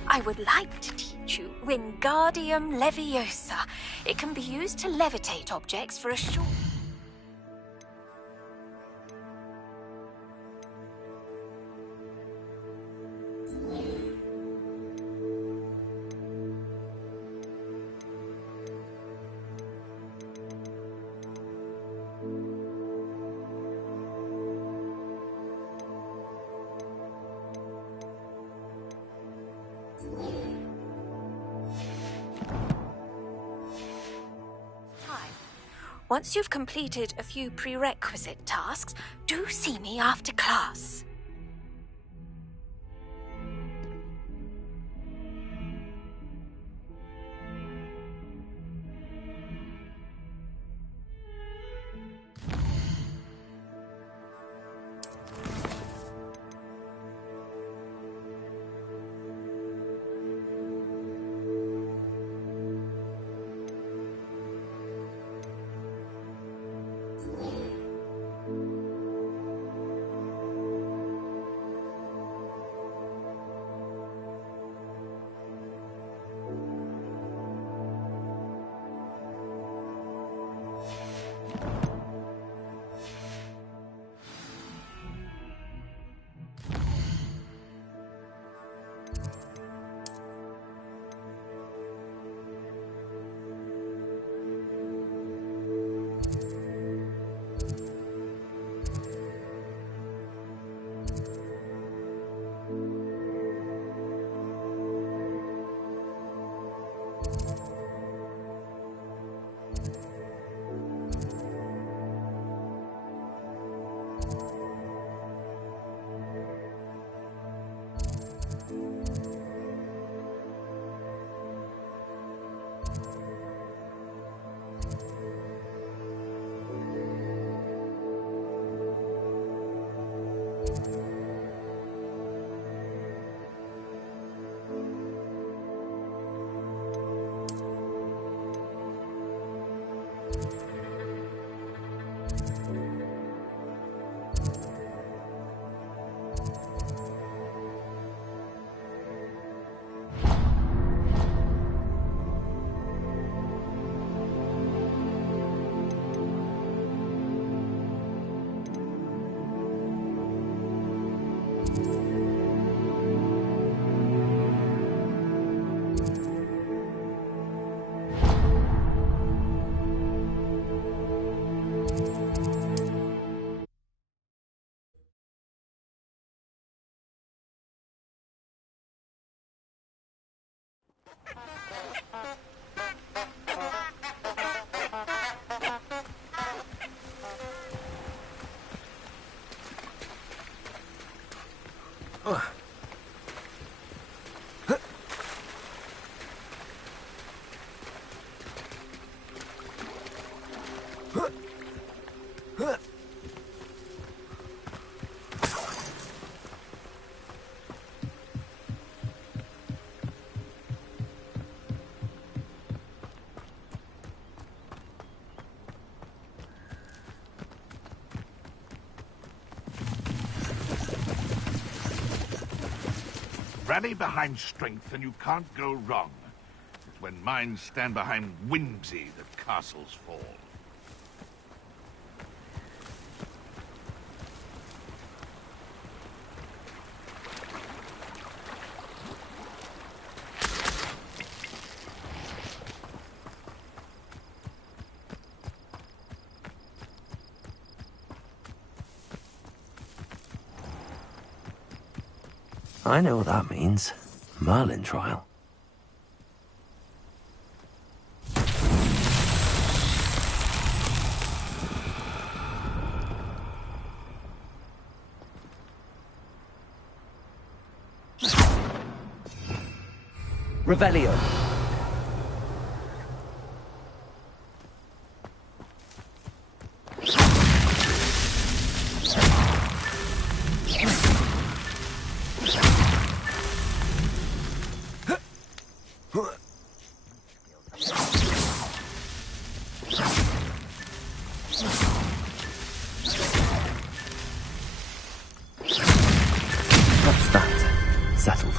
I would like to teach you Wingardium Leviosa. It can be used to levitate objects for a short... Once you've completed a few prerequisite tasks, do see me after class. rally behind strength and you can't go wrong. It's when minds stand behind whimsy that castles fall. I know what that means. Merlin trial. Revelio. That's that. Settled.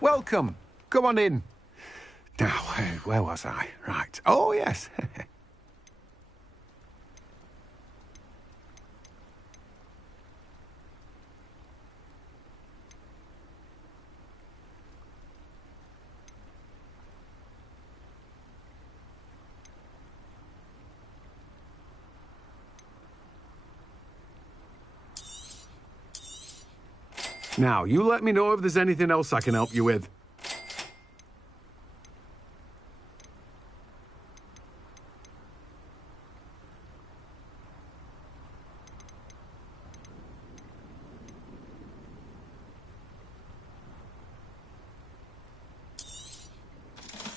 Welcome. Come on in. Now, where was I? Right. Oh, yes. Now, you let me know if there's anything else I can help you with.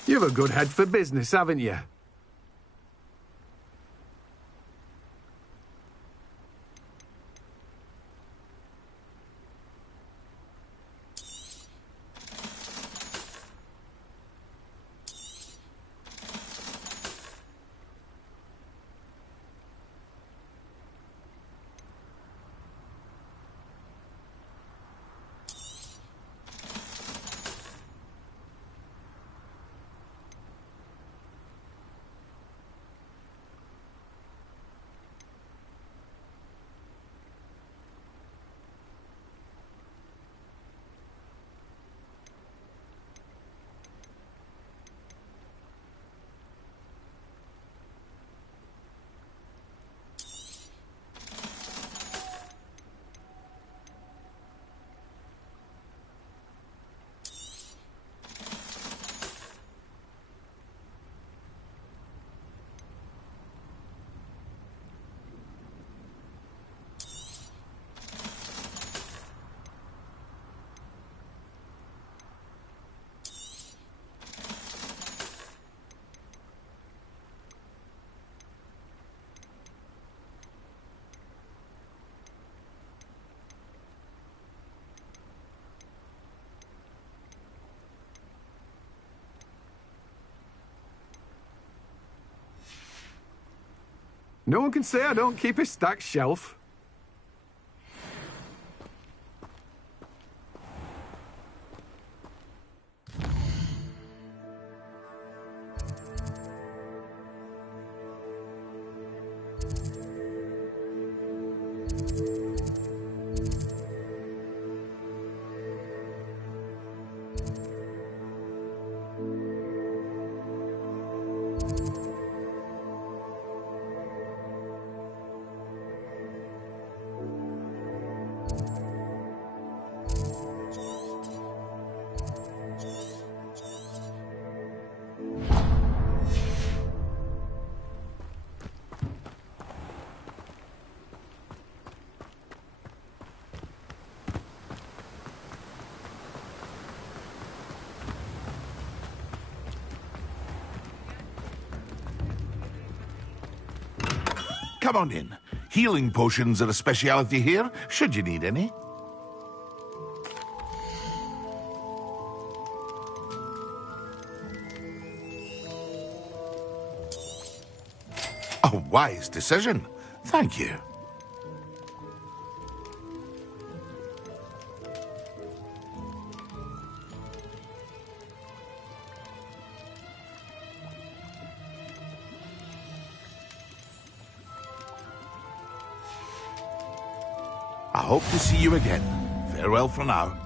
You've a good head for business, haven't you? No one can say I don't keep a stacked shelf. Come on in. Healing potions are a speciality here, should you need any. A wise decision. Thank you. I hope to see you again. Farewell for now.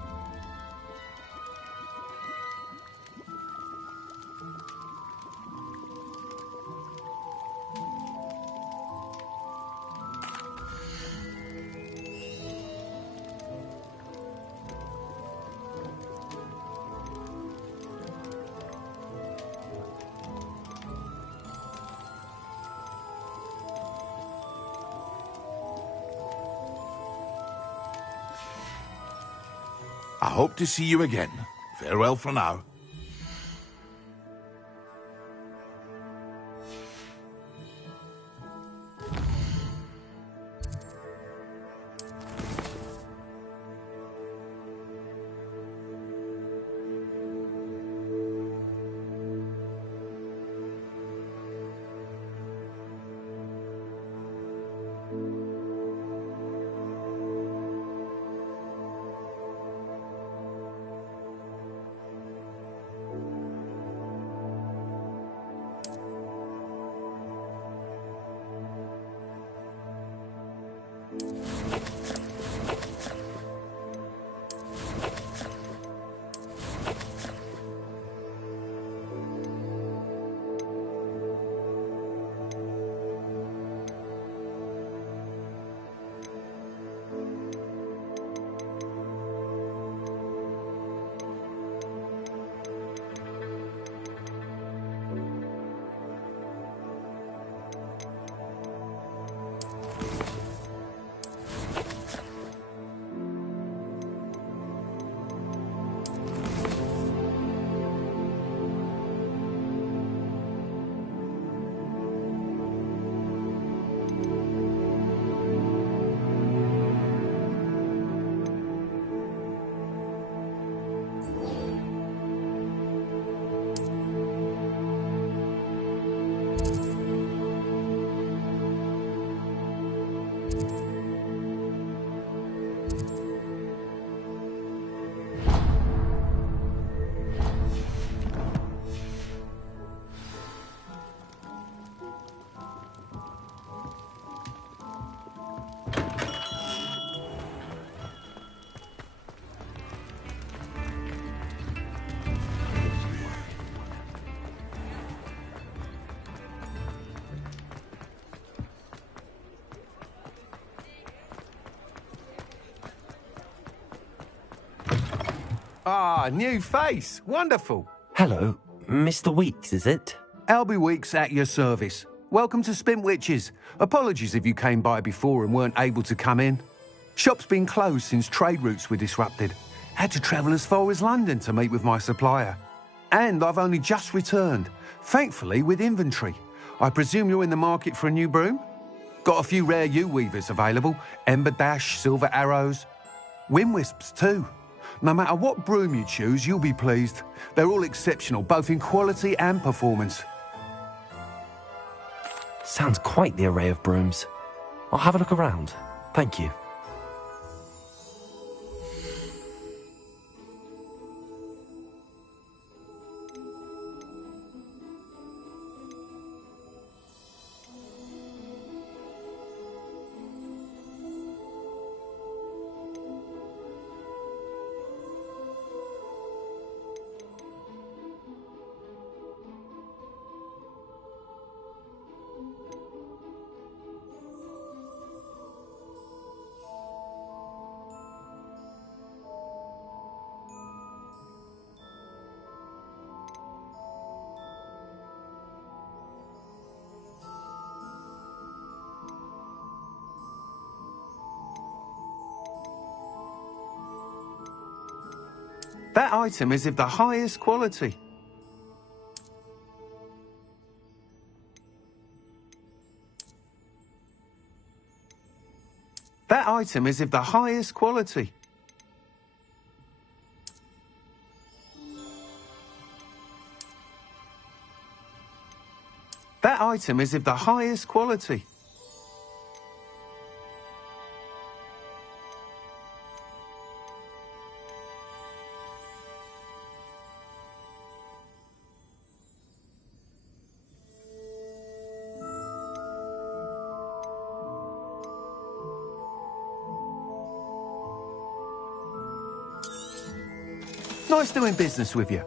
I hope to see you again. Farewell for now. Ah, new face. Wonderful. Hello, Mr. Weeks, is it? Albie Weeks at your service. Welcome to Spintwitches. Apologies if you came by before and weren't able to come in. Shop's been closed since trade routes were disrupted. Had to travel as far as London to meet with my supplier. And I've only just returned, thankfully with inventory. I presume you're in the market for a new broom? Got a few rare U-weavers available. Ember Dash, Silver Arrows. Wind Wisps too. No matter what broom you choose, you'll be pleased. They're all exceptional, both in quality and performance. Sounds quite the array of brooms. I'll have a look around. Thank you. That item is of the highest quality. That item is of the highest quality. That item is of the highest quality. Nice doing business with you.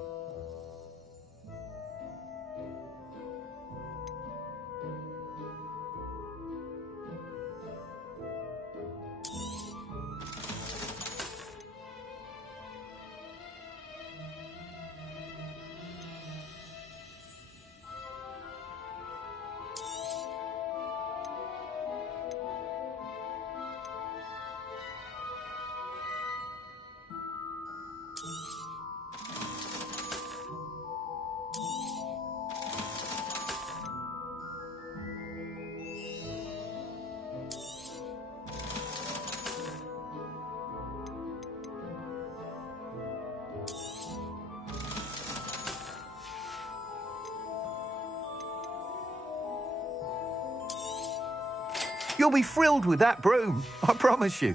You'll be thrilled with that broom, I promise you.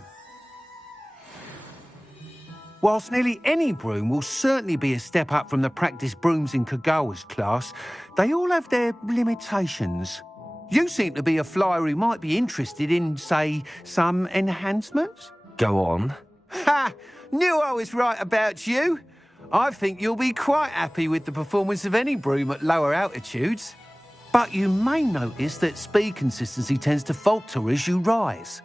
Whilst nearly any broom will certainly be a step up from the practice brooms in Kagawa's class, they all have their limitations. You seem to be a flyer who might be interested in, say, some enhancements? Go on. Ha! Knew I was right about you. I think you'll be quite happy with the performance of any broom at lower altitudes. But you may notice that speed consistency tends to falter as you rise.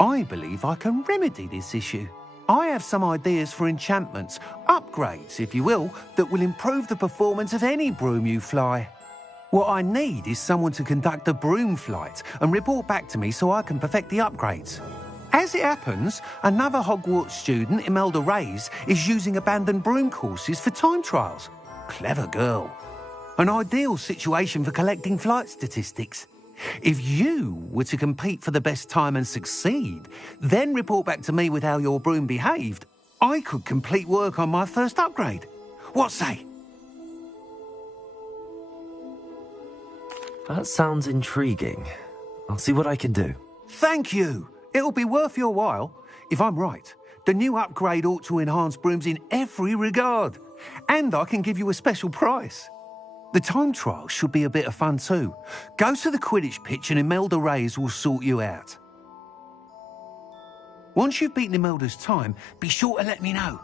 I believe I can remedy this issue. I have some ideas for enchantments, upgrades, if you will, that will improve the performance of any broom you fly. What I need is someone to conduct a broom flight and report back to me so I can perfect the upgrades. As it happens, another Hogwarts student, Imelda Reyes, is using abandoned broom courses for time trials. Clever girl. An ideal situation for collecting flight statistics. If you were to compete for the best time and succeed, then report back to me with how your broom behaved, I could complete work on my first upgrade. What say? That sounds intriguing. I'll see what I can do. Thank you. It'll be worth your while. If I'm right, the new upgrade ought to enhance brooms in every regard. And I can give you a special price. The time trial should be a bit of fun too. Go to the Quidditch pitch and Imelda Reyes will sort you out. Once you've beaten Imelda's time, be sure to let me know.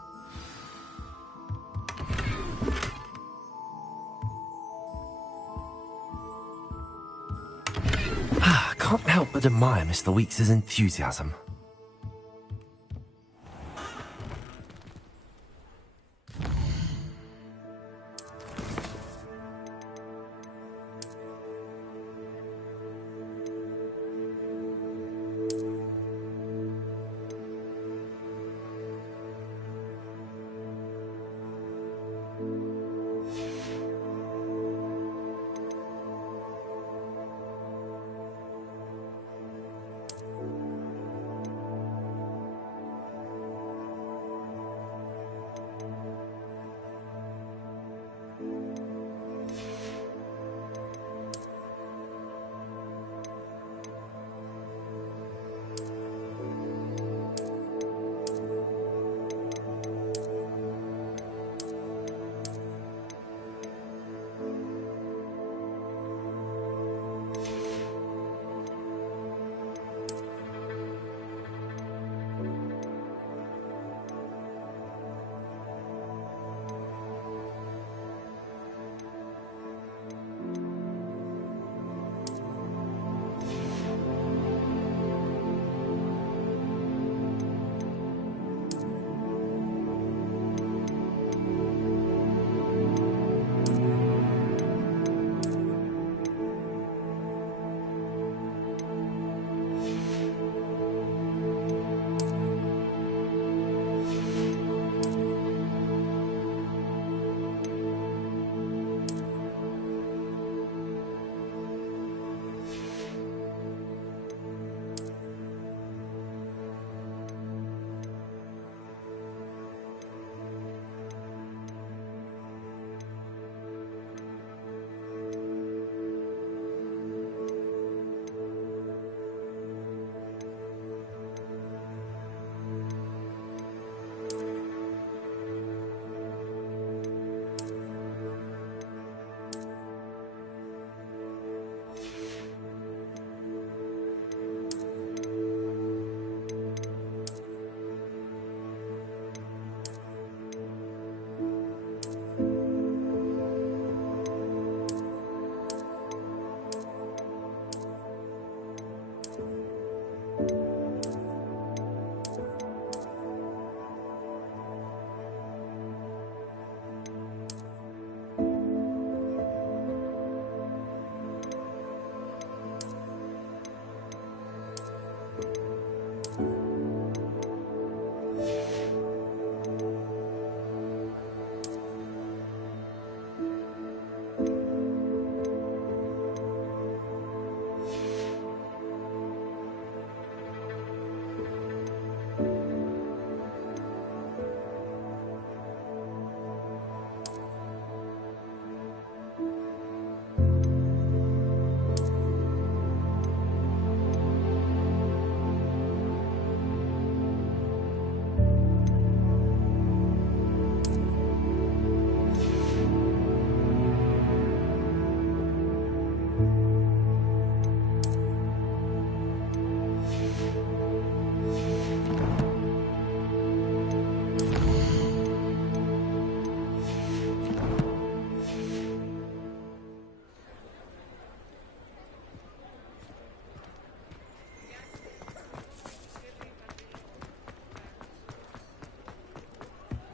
Can't help but admire Mr. Weeks' enthusiasm.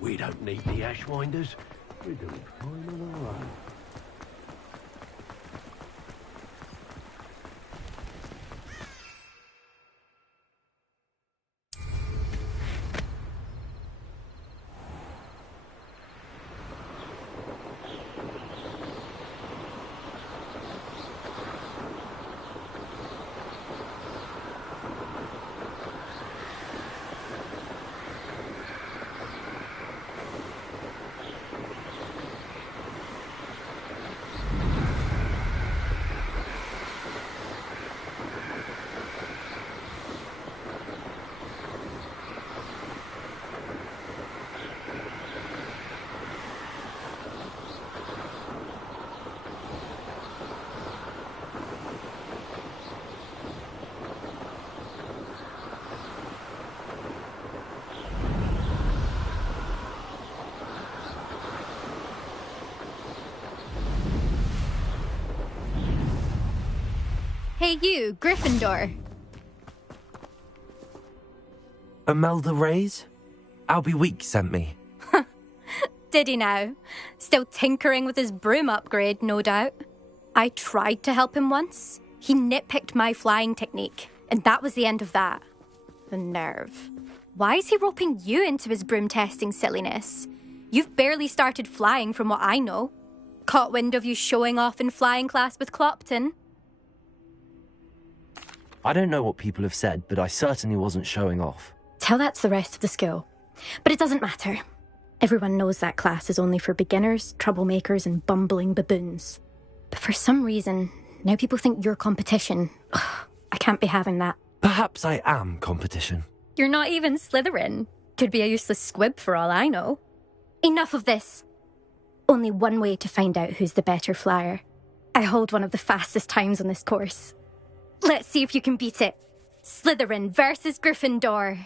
We don't need the Ashwinders. We're doing fine on our own. Hey you, Gryffindor. Imelda Reyes? Albie Week sent me. Did he now? Still tinkering with his broom upgrade, no doubt. I tried to help him once. He nitpicked my flying technique, and that was the end of that. The nerve. Why is he roping you into his broom testing silliness? You've barely started flying from what I know. Caught wind of you showing off in flying class with Clopton. I don't know what people have said, but I certainly wasn't showing off. Tell that to the rest of the school. But it doesn't matter. Everyone knows that class is only for beginners, troublemakers, and bumbling baboons. But for some reason, now people think you're competition. Ugh, I can't be having that. Perhaps I am competition. You're not even Slytherin. Could be a useless squib for all I know. Enough of this. Only one way to find out who's the better flyer. I hold one of the fastest times on this course. Let's see if you can beat it. Slytherin versus Gryffindor.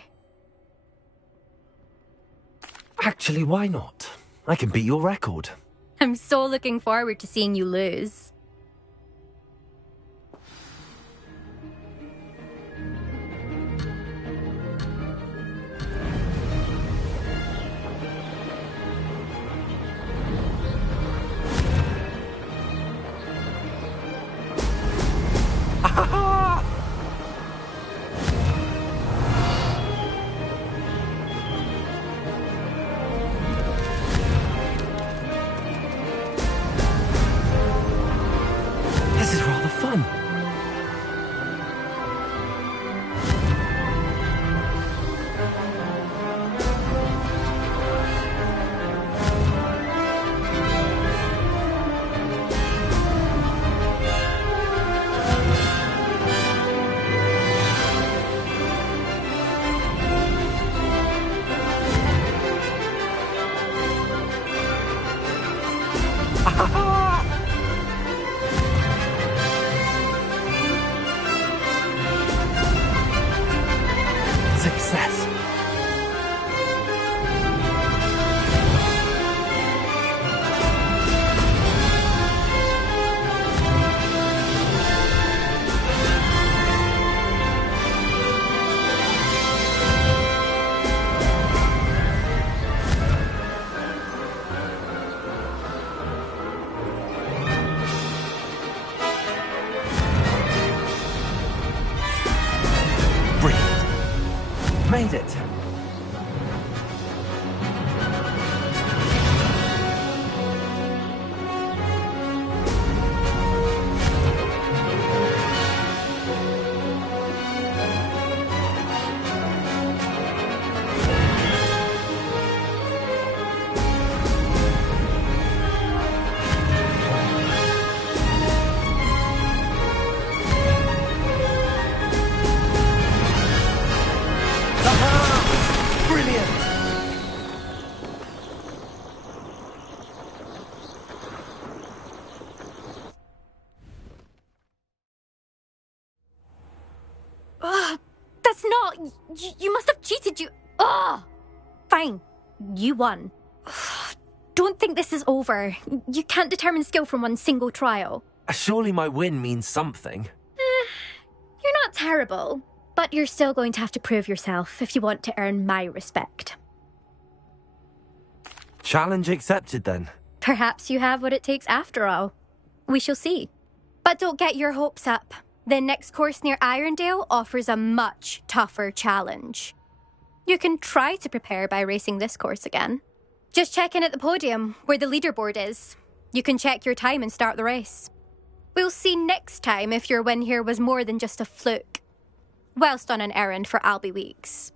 Actually, why not? I can beat your record. I'm so looking forward to seeing you lose. This is rather fun. Success. Brilliant. Made it. Ugh, that's not... You must have cheated, you... Ugh! Fine. You won. Ugh, don't think this is over. You can't determine skill from one single trial. Surely my win means something. You're not terrible, but you're still going to have to prove yourself if you want to earn my respect. Challenge accepted, then. Perhaps you have what it takes after all. We shall see. But don't get your hopes up. The next course near Irondale offers a much tougher challenge. You can try to prepare by racing this course again. Just check in at the podium, where the leaderboard is. You can check your time and start the race. We'll see next time if your win here was more than just a fluke, whilst on an errand for Albie Weeks.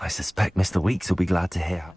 I suspect Mr. Weeks will be glad to hear.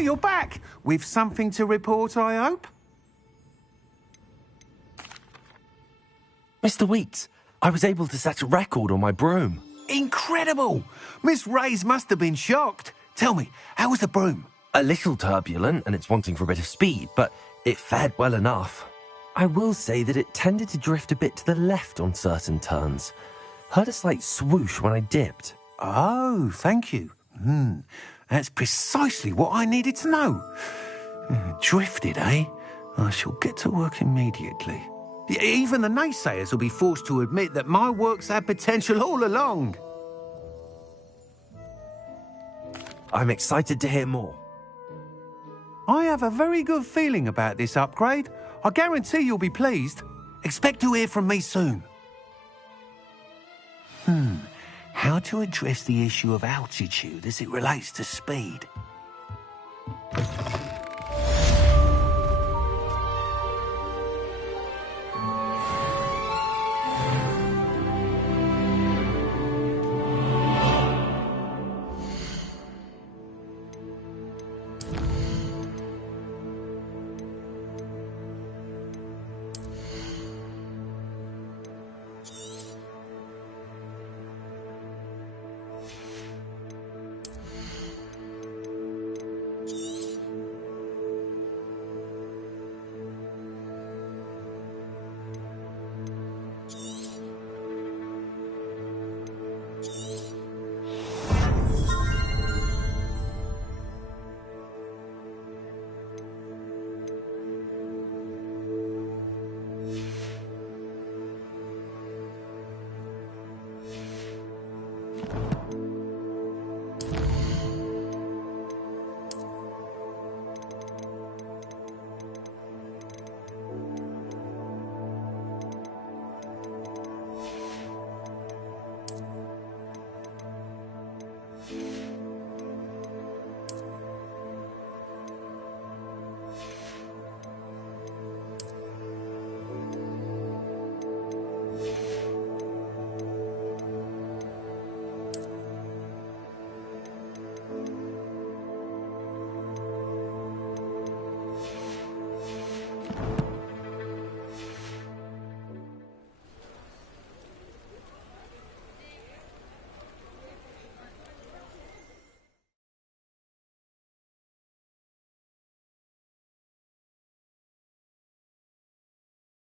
Oh, you're back! With something to report, I hope? Mr. Weeks, I was able to set a record on my broom. Incredible! Miss Reyes must have been shocked. Tell me, how was the broom? A little turbulent, and it's wanting for a bit of speed, but it fared well enough. I will say that it tended to drift a bit to the left on certain turns. Heard a slight swoosh when I dipped. Oh, thank you. That's precisely what I needed to know. Drifted, eh? I shall get to work immediately. Even the naysayers will be forced to admit that my work's had potential all along. I'm excited to hear more. I have a very good feeling about this upgrade. I guarantee you'll be pleased. Expect to hear from me soon. How to address the issue of altitude as it relates to speed.